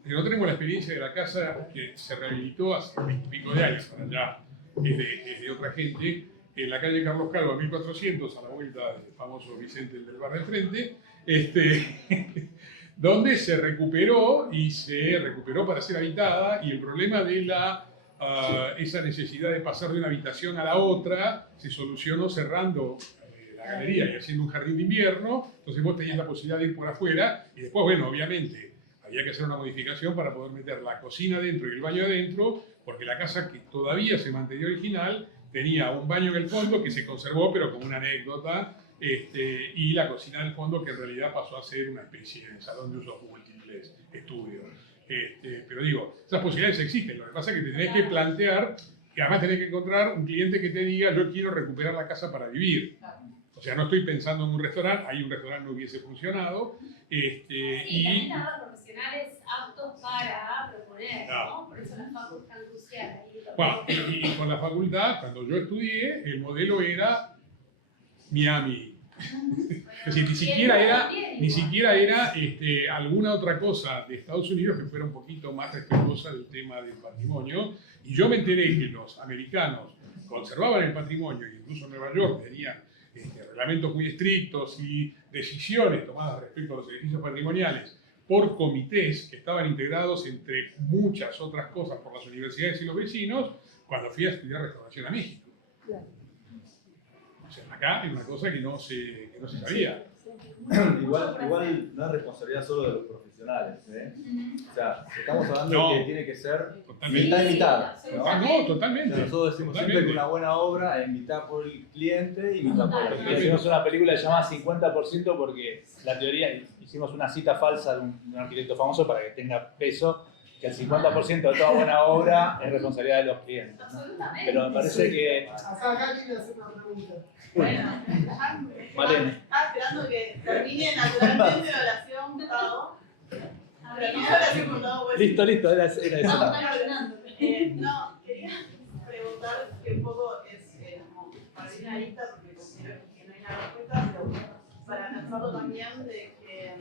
No tenemos la experiencia de la casa que se rehabilitó hace 20 y pico de años, para allá es de otra gente, en la calle Carlos Calvo, 1400, a la vuelta del famoso Vicente del bar del frente, donde se recuperó para ser habitada, y el problema de esa necesidad de pasar de una habitación a la otra se solucionó cerrando la galería y haciendo un jardín de invierno. Entonces vos tenías la posibilidad de ir por afuera, y después, bueno, obviamente había que hacer una modificación para poder meter la cocina adentro y el baño adentro, porque la casa, que todavía se mantenía original, tenía un baño en el fondo que se conservó, pero como una anécdota, y la cocina en el fondo, que en realidad pasó a ser una especie de salón de usos múltiples, estudios. Pero digo, esas posibilidades existen. Lo que pasa es que te tenés que plantear, que además tenés que encontrar un cliente que te diga, yo quiero recuperar la casa para vivir. O sea, no estoy pensando en un restaurante, ahí un restaurante no hubiese funcionado. Sí, también nada profesionales aptos para proponer, ¿no? Por eso la facultad es tan crucial. Bueno, y con la facultad, cuando yo estudié, el modelo era Miami. Es decir, ni siquiera era alguna otra cosa de Estados Unidos que fuera un poquito más respetuosa del tema del patrimonio. Y yo me enteré que los americanos conservaban el patrimonio, e incluso Nueva York tenía reglamentos muy estrictos y decisiones tomadas respecto a los edificios patrimoniales por comités que estaban integrados, entre muchas otras cosas, por las universidades y los vecinos, cuando fui a estudiar restauración a México. O sea, acá es una cosa que no se sabía. Igual no es responsabilidad solo de los profesionales, O sea, estamos hablando de que tiene que ser mitad y mitad, No, totalmente. O sea, nosotros decimos siempre que una buena obra es mitad por el cliente y mitad por el cliente. Hicimos una película llamada 50% porque la teoría, hicimos una cita falsa de un arquitecto famoso para que tenga peso, que el 50% de toda buena obra es responsabilidad de los clientes, ¿no? Absolutamente. Pero me parece que... Acá quiero hacer una pregunta. Bueno, Malene. Estaba esperando que termine naturalmente la oración, Gustavo. Termine la oración, Gustavo. Listo, era eso. No, quería preguntar que un poco es como para ir a la lista, porque considero que no hay una respuesta, pero para pensarlo también de que,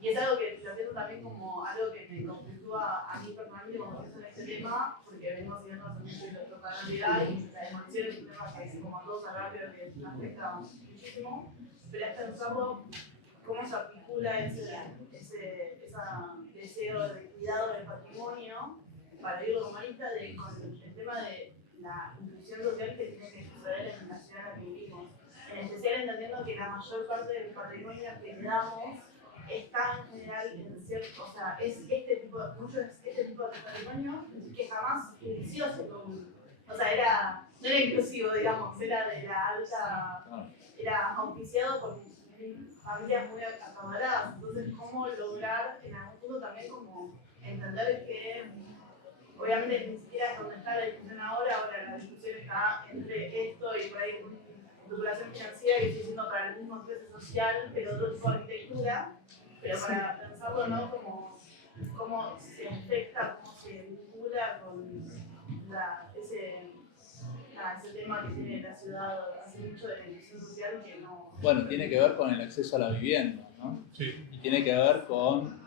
y es algo que lo pienso también como algo que me conflictúa a mí personalmente cuando pienso en este tema, porque venimos siguiendo hace mucho la totalidad y la demolición es un tema que es como a todos acá creo que nos afecta muchísimo, pero es pensarlo cómo se articula ese deseo de cuidado del patrimonio para el urbanista con el tema de la inclusión social que tiene que suceder en la ciudad en la que vivimos. En especial entendiendo que la mayor parte del patrimonio que le damos está en general en cierto, o sea, es este tipo de patrimonio que jamás inició o sea, no era inclusivo, digamos, era de la alta, era auspiciado por familias muy acaudaladas. Entonces, ¿cómo lograr en algún punto también como entender que obviamente ni siquiera es donde está la discusión ahora la discusión está entre esto y por ahí especulación financiera que estoy diciendo para el mismo clase social, pero otro tipo de arquitectura, pero para pensarlo, ¿no? Cómo se afecta, cómo se vincula con ese tema que tiene la ciudad hace mucho de la inclusión social que no... Bueno, tiene que ver con el acceso a la vivienda, ¿no? Sí. Y tiene que ver con,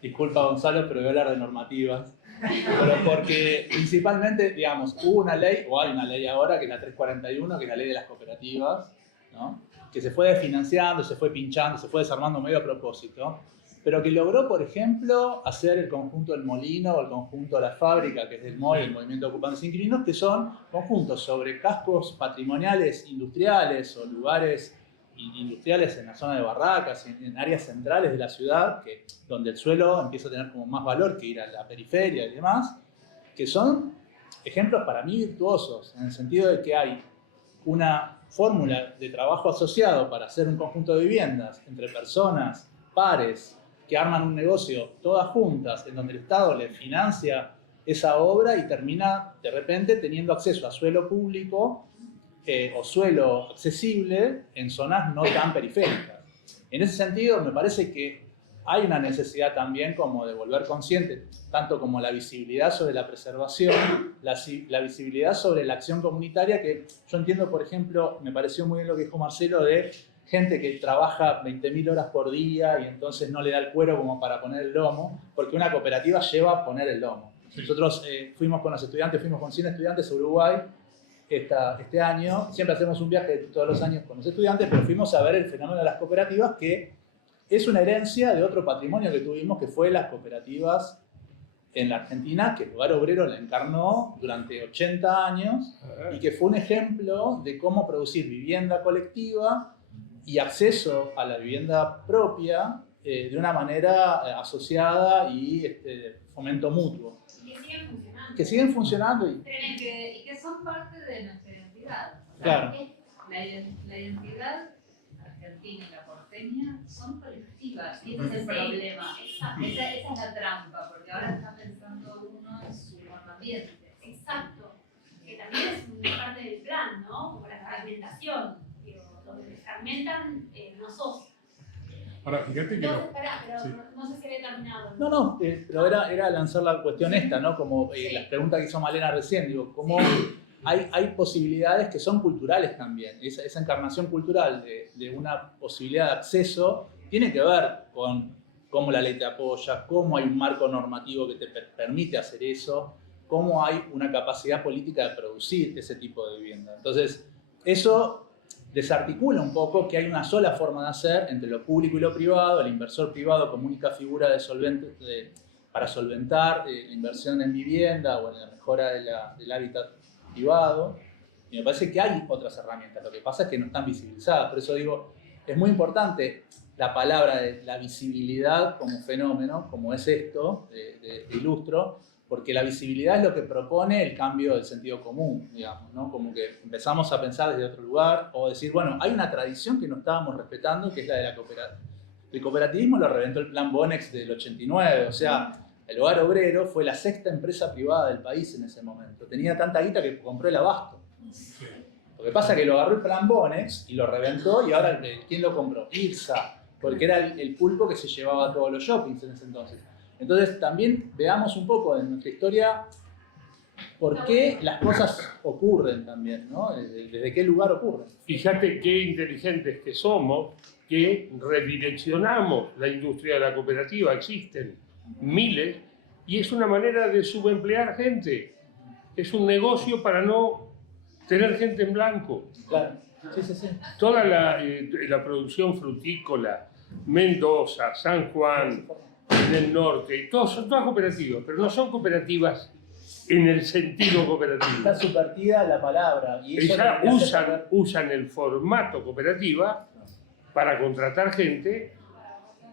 disculpa Gonzalo, pero voy a hablar de normativas, pero porque principalmente, digamos, hubo una ley, o hay una ley ahora, que es la 341, que es la ley de las cooperativas, ¿no? Que se fue desfinanciando, se fue pinchando, se fue desarmando medio a propósito, pero que logró, por ejemplo, hacer el conjunto del Molino o el conjunto de la Fábrica, que es del MOI, el Movimiento de Ocupantes Inquilinos, que son conjuntos sobre cascos patrimoniales industriales o lugares industriales en la zona de Barracas, en áreas centrales de la ciudad, donde el suelo empieza a tener como más valor que ir a la periferia y demás, que son ejemplos para mí virtuosos, en el sentido de que hay una fórmula de trabajo asociado para hacer un conjunto de viviendas entre personas, pares, que arman un negocio todas juntas, en donde el Estado le financia esa obra y termina de repente teniendo acceso a suelo público o suelo accesible en zonas no tan periféricas. En ese sentido, me parece que hay una necesidad también como de volver consciente, tanto como la visibilidad sobre la preservación, la visibilidad sobre la acción comunitaria, que yo entiendo, por ejemplo, me pareció muy bien lo que dijo Marcelo de gente que trabaja 20.000 horas por día y entonces no le da el cuero como para poner el lomo, porque una cooperativa lleva a poner el lomo. Nosotros fuimos con los estudiantes, fuimos con 100 estudiantes a Uruguay este año. Siempre hacemos un viaje todos los años con los estudiantes, pero fuimos a ver el fenómeno de las cooperativas, que es una herencia de otro patrimonio que tuvimos, que fue las cooperativas en la Argentina, que el Hogar Obrero la encarnó durante 80 años y que fue un ejemplo de cómo producir vivienda colectiva y acceso a la vivienda propia de una manera asociada y fomento mutuo. Que siguen funcionando. Que siguen funcionando y que son parte de nuestra identidad. O sea, claro. La identidad argentina y la porteña son colectivas y ese es el problema. Esa es la trampa, porque ahora está pensando uno en su ambiente. Exacto. Que también es una parte del plan, ¿no? Como la fragmentación. Digo, donde se fragmentan no sos. Ahora, fíjate que Entonces, pero sí. No sé si había terminado. No, pero era lanzar la cuestión esta, ¿no? Como las preguntas que hizo Malena recién, digo, cómo hay posibilidades que son culturales también. Esa encarnación cultural de una posibilidad de acceso tiene que ver con cómo la ley te apoya, cómo hay un marco normativo que te permite hacer eso, cómo hay una capacidad política de producir ese tipo de vivienda. Entonces, eso desarticula un poco que hay una sola forma de hacer entre lo público y lo privado, el inversor privado como única figura para solventar la inversión en vivienda o en la mejora del hábitat privado. Y me parece que hay otras herramientas, lo que pasa es que no están visibilizadas. Por eso digo, es muy importante la palabra de la visibilidad como fenómeno, como es esto, de ilustro, porque la visibilidad es lo que propone el cambio del sentido común, digamos, ¿no? Como que empezamos a pensar desde otro lugar, o decir, bueno, hay una tradición que no estábamos respetando, que es la de la cooperativa. El cooperativismo lo reventó el plan Bonex del 89, o sea, el Hogar Obrero fue la 6ª empresa privada del país en ese momento. Tenía tanta guita que compró el abasto. Lo que pasa es que lo agarró el plan Bonex y lo reventó, y ahora, ¿quién lo compró? IRSA, porque era el pulpo que se llevaba a todos los shoppings en ese entonces. Entonces también veamos un poco en nuestra historia por qué las cosas ocurren también, ¿no? Desde qué lugar ocurren. Fíjate qué inteligentes que somos, que redireccionamos la industria de la cooperativa. Existen miles y es una manera de subemplear gente. Es un negocio para no tener gente en blanco. Claro. Sí, sí, sí. Toda la producción frutícola, Mendoza, San Juan, en el norte, son todas cooperativas, pero no son cooperativas en el sentido cooperativo. Está subvertida la palabra. Y eso Ellas usan el formato cooperativa para contratar gente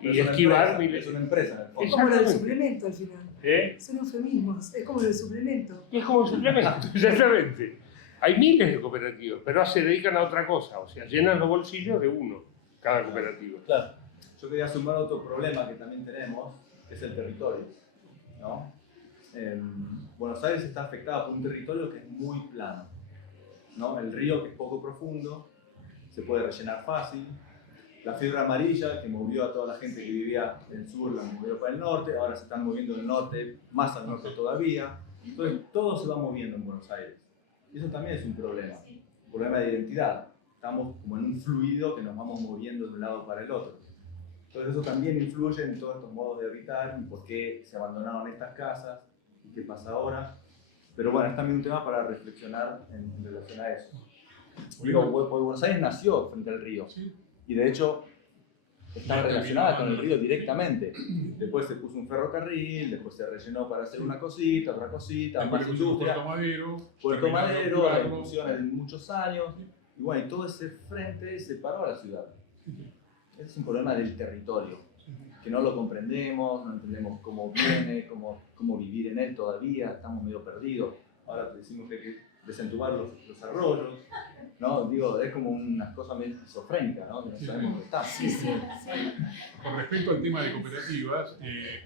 y esquivar. Es una empresa, en el fondo. Es como lo del suplemento al final. ¿Eh? Son eufemismos, es como lo del suplemento. Es como un suplemento, exactamente. Hay miles de cooperativas, pero se dedican a otra cosa, o sea, llenan los bolsillos de uno, cada cooperativa. Claro. Yo quería sumar otro problema que también tenemos, que es el territorio, ¿no? Buenos Aires está afectada por un territorio que es muy plano, ¿no? El río, que es poco profundo, se puede rellenar fácil. La fiebre amarilla, que movió a toda la gente que vivía en el sur, la movió para el norte, ahora se están moviendo del norte, más al norte todavía. Entonces, todo se va moviendo en Buenos Aires. Y eso también es un problema de identidad. Estamos como en un fluido que nos vamos moviendo de un lado para el otro. Entonces eso también influye en todos estos modos de habitar y por qué se abandonaron estas casas y qué pasa ahora. Pero bueno, es también un tema para reflexionar en relación a eso. Digo, Buenos Aires nació frente al río y de hecho estaba relacionada con el río directamente. Después se puso un ferrocarril, después se rellenó para hacer una cosita, otra cosita, más industria. Puerto Madero, la discusión en muchos años. Y bueno, y todo ese frente separó a la ciudad. Ese es un problema del territorio, que no lo comprendemos, no entendemos cómo viene, cómo vivir en él todavía, estamos medio perdidos. Ahora decimos que hay que desentubar los arroyos, ¿no? Digo, es como unas cosas medio esquizofrénicas, ¿no? Que no sabemos dónde están. Con respecto al tema de cooperativas,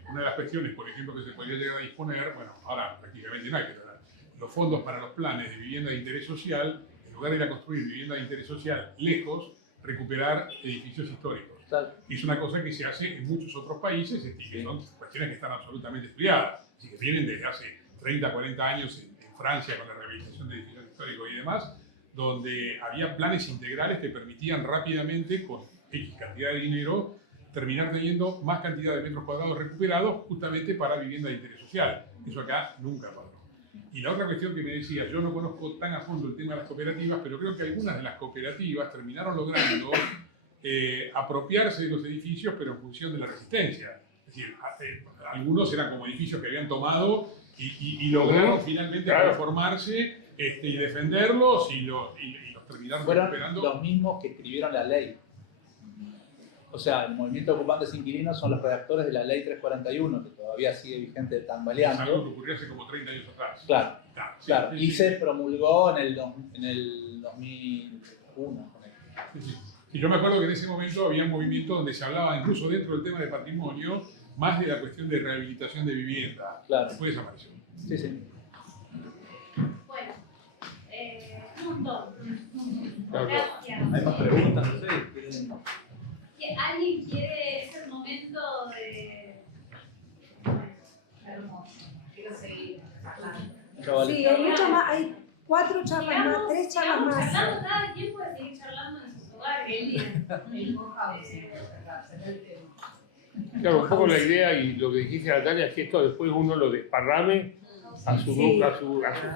una de las cuestiones, por ejemplo, que se podría llegar a disponer, bueno, ahora prácticamente no hay que tener, los fondos para los planes de vivienda de interés social, en lugar de ir a construir vivienda de interés social lejos, recuperar edificios históricos. Y es una cosa que se hace en muchos otros países y que son cuestiones que están absolutamente estudiadas, así que vienen desde hace 30, 40 años en Francia con la rehabilitación de edificios históricos y demás, donde había planes integrales que permitían rápidamente, con X cantidad de dinero, terminar teniendo más cantidad de metros cuadrados recuperados justamente para vivienda de interés social. Eso acá nunca pasó. Y la otra cuestión que me decía, yo no conozco tan a fondo el tema de las cooperativas, pero creo que algunas de las cooperativas terminaron logrando apropiarse de los edificios, pero en función de la resistencia. Es decir, algunos eran como edificios que habían tomado y lograron finalmente transformarse y defenderlos y los terminaron recuperando. Fueron los mismos que escribieron la ley. O sea, el movimiento de ocupantes inquilinos son los redactores de la ley 341, que todavía sigue vigente tambaleando. Es algo que ocurrió hace como 30 años atrás. Claro, sí, claro. Sí, y se promulgó en el 2001. Y yo me acuerdo que en ese momento había un movimiento donde se hablaba, incluso dentro del tema de patrimonio, más de la cuestión de rehabilitación de vivienda. Claro. Después desapareció. Sí, sí. Bueno, un montón. Claro. Gracias. Hay más preguntas, no sé. ¿Alguien quiere? Es el momento de... Hermoso. Quiero seguir hablando. Sí, hay mucho más, hay 4 charlas más, 3 charlas más. Charlando, cada quien puede seguir charlando en sus hogares. El co-housing, será el tema. Claro, un poco la idea y lo que dijiste, Natalia, es que esto después uno lo desparrame a su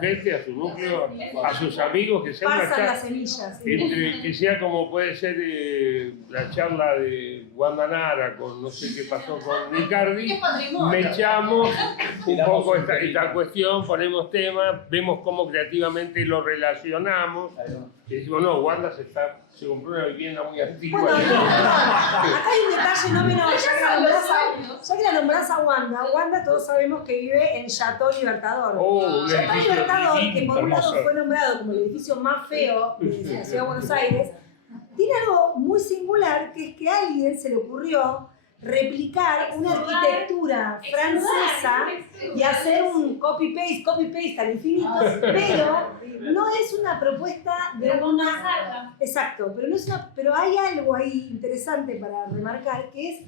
gente, a su núcleo, a sus amigos, que sea una Pasan charla, las semillas. ¿sí? que sea como puede ser la charla de Wanda Nara con no sé qué pasó con Ricardi, me echamos un poco esta cuestión, ponemos temas, vemos cómo creativamente lo relacionamos, y decimos, no, Wanda se compró una vivienda muy antigua. Bueno, acá hay un detalle no menor, ya que la nombrás a Wanda. Wanda todos sabemos que vive en Chateau Libertador. Un Chateau edificio Libertador, que divino, por un lado hermoso. fue nombrado como el edificio más feo de la ciudad de Buenos Aires, tiene algo muy singular, que es que a alguien se le ocurrió replicar una arquitectura francesa y hacer un copy-paste al infinito, pero no es una propuesta de una... Exacto, pero, no es una, pero hay algo ahí interesante para remarcar, que es,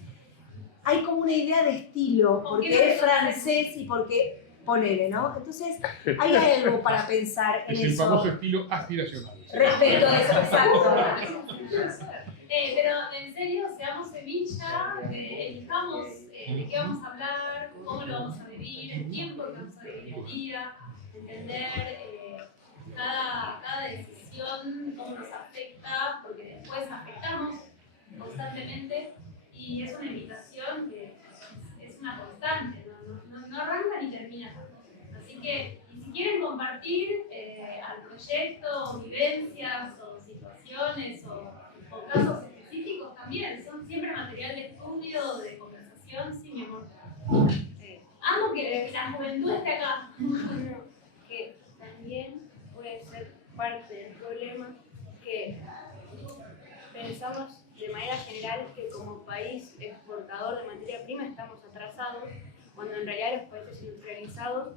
hay como una idea de estilo, porque es francés y porque ponele, ¿no? Entonces, hay algo para pensar en Es el eso. famoso estilo aspiracional. Respecto a eso, exacto. Pero en serio, seamos semilla, elijamos de qué vamos a hablar, cómo lo vamos a vivir, el tiempo que vamos a vivir el día, entender cada decisión, cómo nos afecta, porque después afectamos constantemente y es una invitación que es una constante, no arranca ni termina. Así que, y si quieren compartir al proyecto, vivencias o situaciones o casos específicos también, son siempre material de estudio, de conversación, sí, mi amor. Amo que la juventud esté acá. Que también puede ser parte del problema que pensamos de manera general que como país exportador de materia prima estamos atrasados, cuando en realidad los países industrializados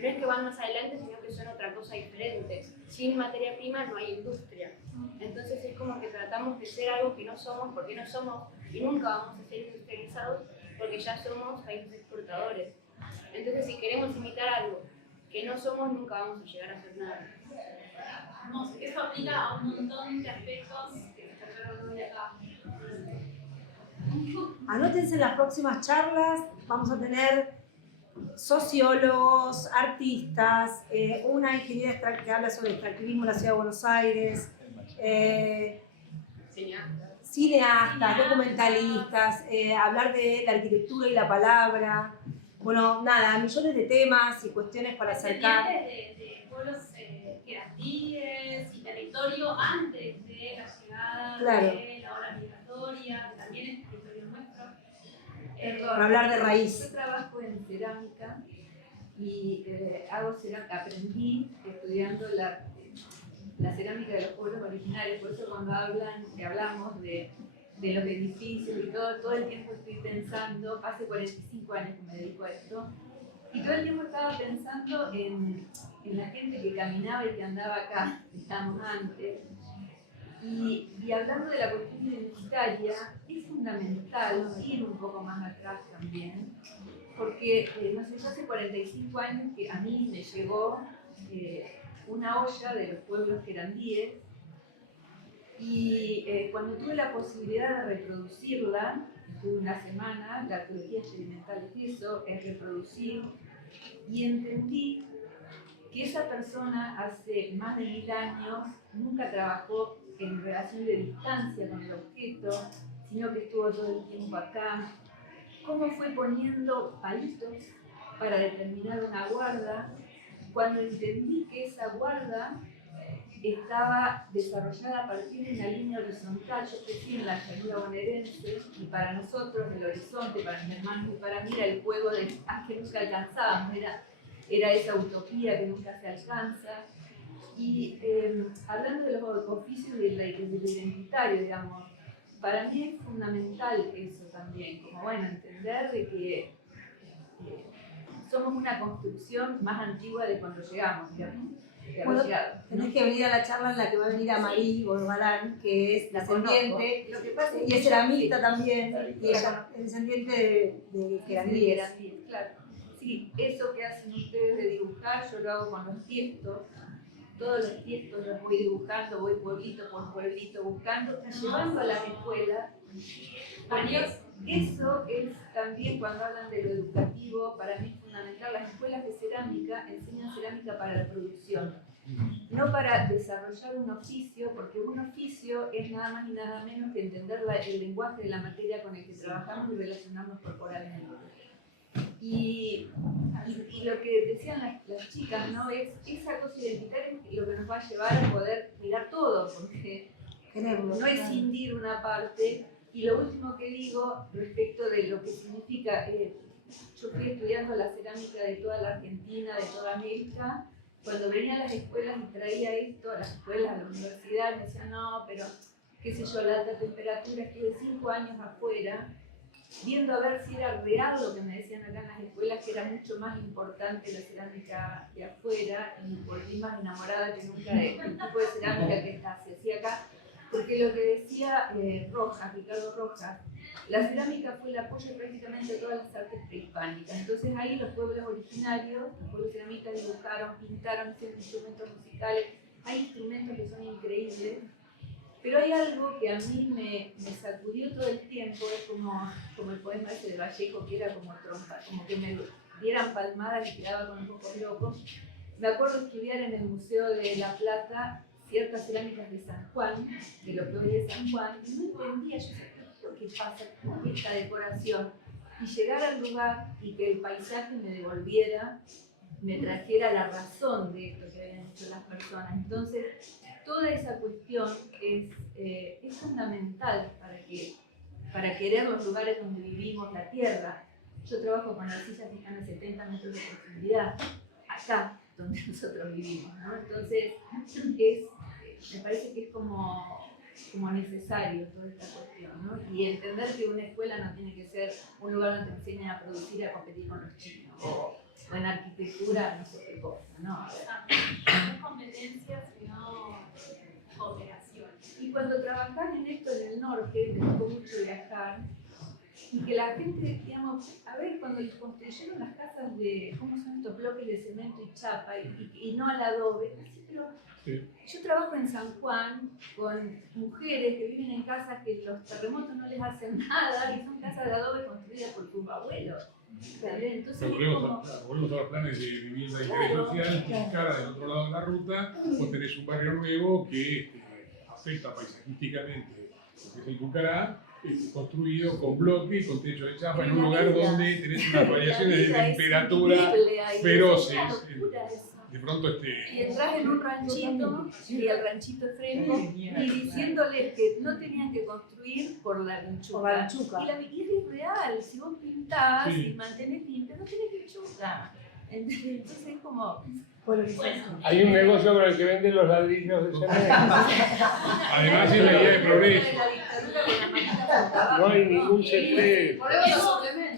no es que van más adelante, sino que son otra cosa diferente. Sin materia prima no hay industria. Entonces es como que tratamos de ser algo que no somos, porque no somos y nunca vamos a ser industrializados, porque ya somos países exportadores. Entonces si queremos imitar algo que no somos, nunca vamos a llegar a hacer nada. Eso aplica a un montón de aspectos que se trataron hoy acá. Anótense en las próximas charlas, vamos a tener sociólogos, artistas, una ingeniera que habla sobre extractivismo en la ciudad de Buenos Aires, cineastas, documentalistas, hablar de la arquitectura y la palabra. Bueno, nada, millones de temas y cuestiones para acercar. De pueblos queratíes y territorio antes de la llegada Claro. de la ola migratoria, que también es territorio nuestro. Para hablar de raíz. Yo trabajo en cerámica y aprendí estudiando la cerámica de los pueblos originarios, por eso cuando hablamos de los edificios y todo el tiempo estoy pensando, hace 45 años que me dedico a esto, y todo el tiempo estaba pensando en la gente que caminaba y que andaba acá, digamos, antes. Y hablando de la cuestión identitaria, es fundamental ir un poco más atrás también, porque, no sé, yo hace 45 años que a mí me llegó una olla de los pueblos querandíes, y cuando tuve la posibilidad de reproducirla, estuve una semana, la arqueología experimental es eso, es reproducir, y entendí que esa persona hace más de 1000 años nunca trabajó en relación de distancia con el objeto, sino que estuvo todo el tiempo acá. Cómo fue poniendo palitos para determinar una guarda, cuando entendí que esa guarda estaba desarrollada a partir de una línea horizontal. Yo crecí en la llanura bonaerense y para nosotros el horizonte, para mis hermanos y para mí, era el juego de que nunca alcanzábamos, era esa utopía que nunca se alcanza. Y hablando de los oficios de lo identitario, digamos, para mí es fundamental eso también, como bueno, entender de que somos una construcción más antigua de cuando llegamos, digamos. Bueno, tenés que venir a la charla en la que va a venir Amarí Borbalán, que es descendiente, y es ceramista también, y ella es descendiente de querandíes. Claro. Sí, eso que hacen ustedes de dibujar, yo lo hago con los tiestos. Todos los tiestos los voy dibujando, voy pueblito por pueblito buscando y llevando a las escuelas. Eso es también cuando hablan de lo educativo, para mí es fundamental. Las escuelas de cerámica enseñan cerámica para la producción, no para desarrollar un oficio, porque un oficio es nada más y nada menos que entender el lenguaje de la materia con el que trabajamos y relacionarnos corporalmente. Y lo que decían las chicas, ¿no? Es esa cosa identitaria lo que nos va a llevar a poder mirar todo, porque no escindir una parte. Y lo último que digo respecto de lo que significa, yo fui estudiando la cerámica de toda la Argentina, de toda América. Cuando venía a las escuelas y traía esto, a las escuelas, a la universidad, me decían, no, pero qué sé yo, la alta temperatura, estuve 5 años afuera, viendo a ver si era real lo que me decían acá en las escuelas, que era mucho más importante la cerámica que afuera, y volví más enamorada que nunca del tipo de cerámica que se hacía acá, porque lo que decía Ricardo Rojas, la cerámica fue el apoyo prácticamente de todas las artes prehispánicas. Entonces ahí los pueblos originarios, los pueblos ceramistas dibujaron, pintaron, hicieron instrumentos musicales. Hay instrumentos que son increíbles. Pero hay algo que a mí me sacudió todo el tiempo, es como el poema ese de Vallejo, que era como trompa, como que me dieran palmadas y quedaba con los ojos locos. Me acuerdo estudiar en el Museo de La Plata ciertas cerámicas de San Juan, de lo que hoy es San Juan, y no entendía, yo decía, ¿qué es lo que pasa? ¿Cómo es esta decoración? Y llegar al lugar y que el paisaje me devolviera, me trajera la razón de esto que habían hecho las personas. Entonces, toda esa cuestión es fundamental para querer los lugares donde vivimos, la tierra. Yo trabajo con arcillas que están a 70 metros de profundidad, acá donde nosotros vivimos, ¿no? Entonces, me parece que es como necesario toda esta cuestión, ¿no? Y entender que una escuela no tiene que ser un lugar donde te enseñan a producir y a competir con los chinos, o en arquitectura no sé qué cosa, ¿no? No es competencia, sino cooperación. Y cuando trabajás en esto en el norte, me tocó mucho viajar, y que la gente, digamos, a ver, cuando construyeron las casas de, ¿cómo son estos bloques de cemento y chapa, y no al adobe? Así, pero yo trabajo en San Juan con mujeres que viven en casas que los terremotos no les hacen nada, y son casas de adobe construidas por tus abuelos. Entonces, volvemos a los planes de vivienda de interés social, cara del otro lado de la ruta, vos tenés un barrio nuevo que afecta paisajísticamente lo que es el Pucará, construido con bloque y con techo de chapa en un lugar donde tenés unas variaciones de temperatura feroces. De pronto y entras en un ranchito, y el ranchito es fresco, y diciéndoles que no tenían que construir por la vinchuca. Y es irreal, si vos pintás y mantenés limpio, no tenés vinchuca. Entonces es como... Bueno, hay un negocio con el que venden los ladrillos de cemento. Además es la idea de progreso. No hay ningún secreto.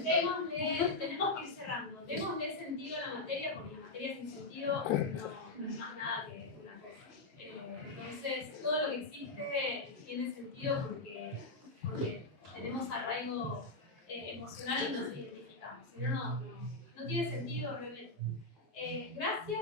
Tenemos que ir cerrando. Démosle sentido a la materia, porque la materia sin sentido no es más nada que una cosa. Entonces, todo lo que existe tiene sentido porque tenemos arraigo emocional y nos identificamos. Si no, no tiene sentido realmente. Gracias.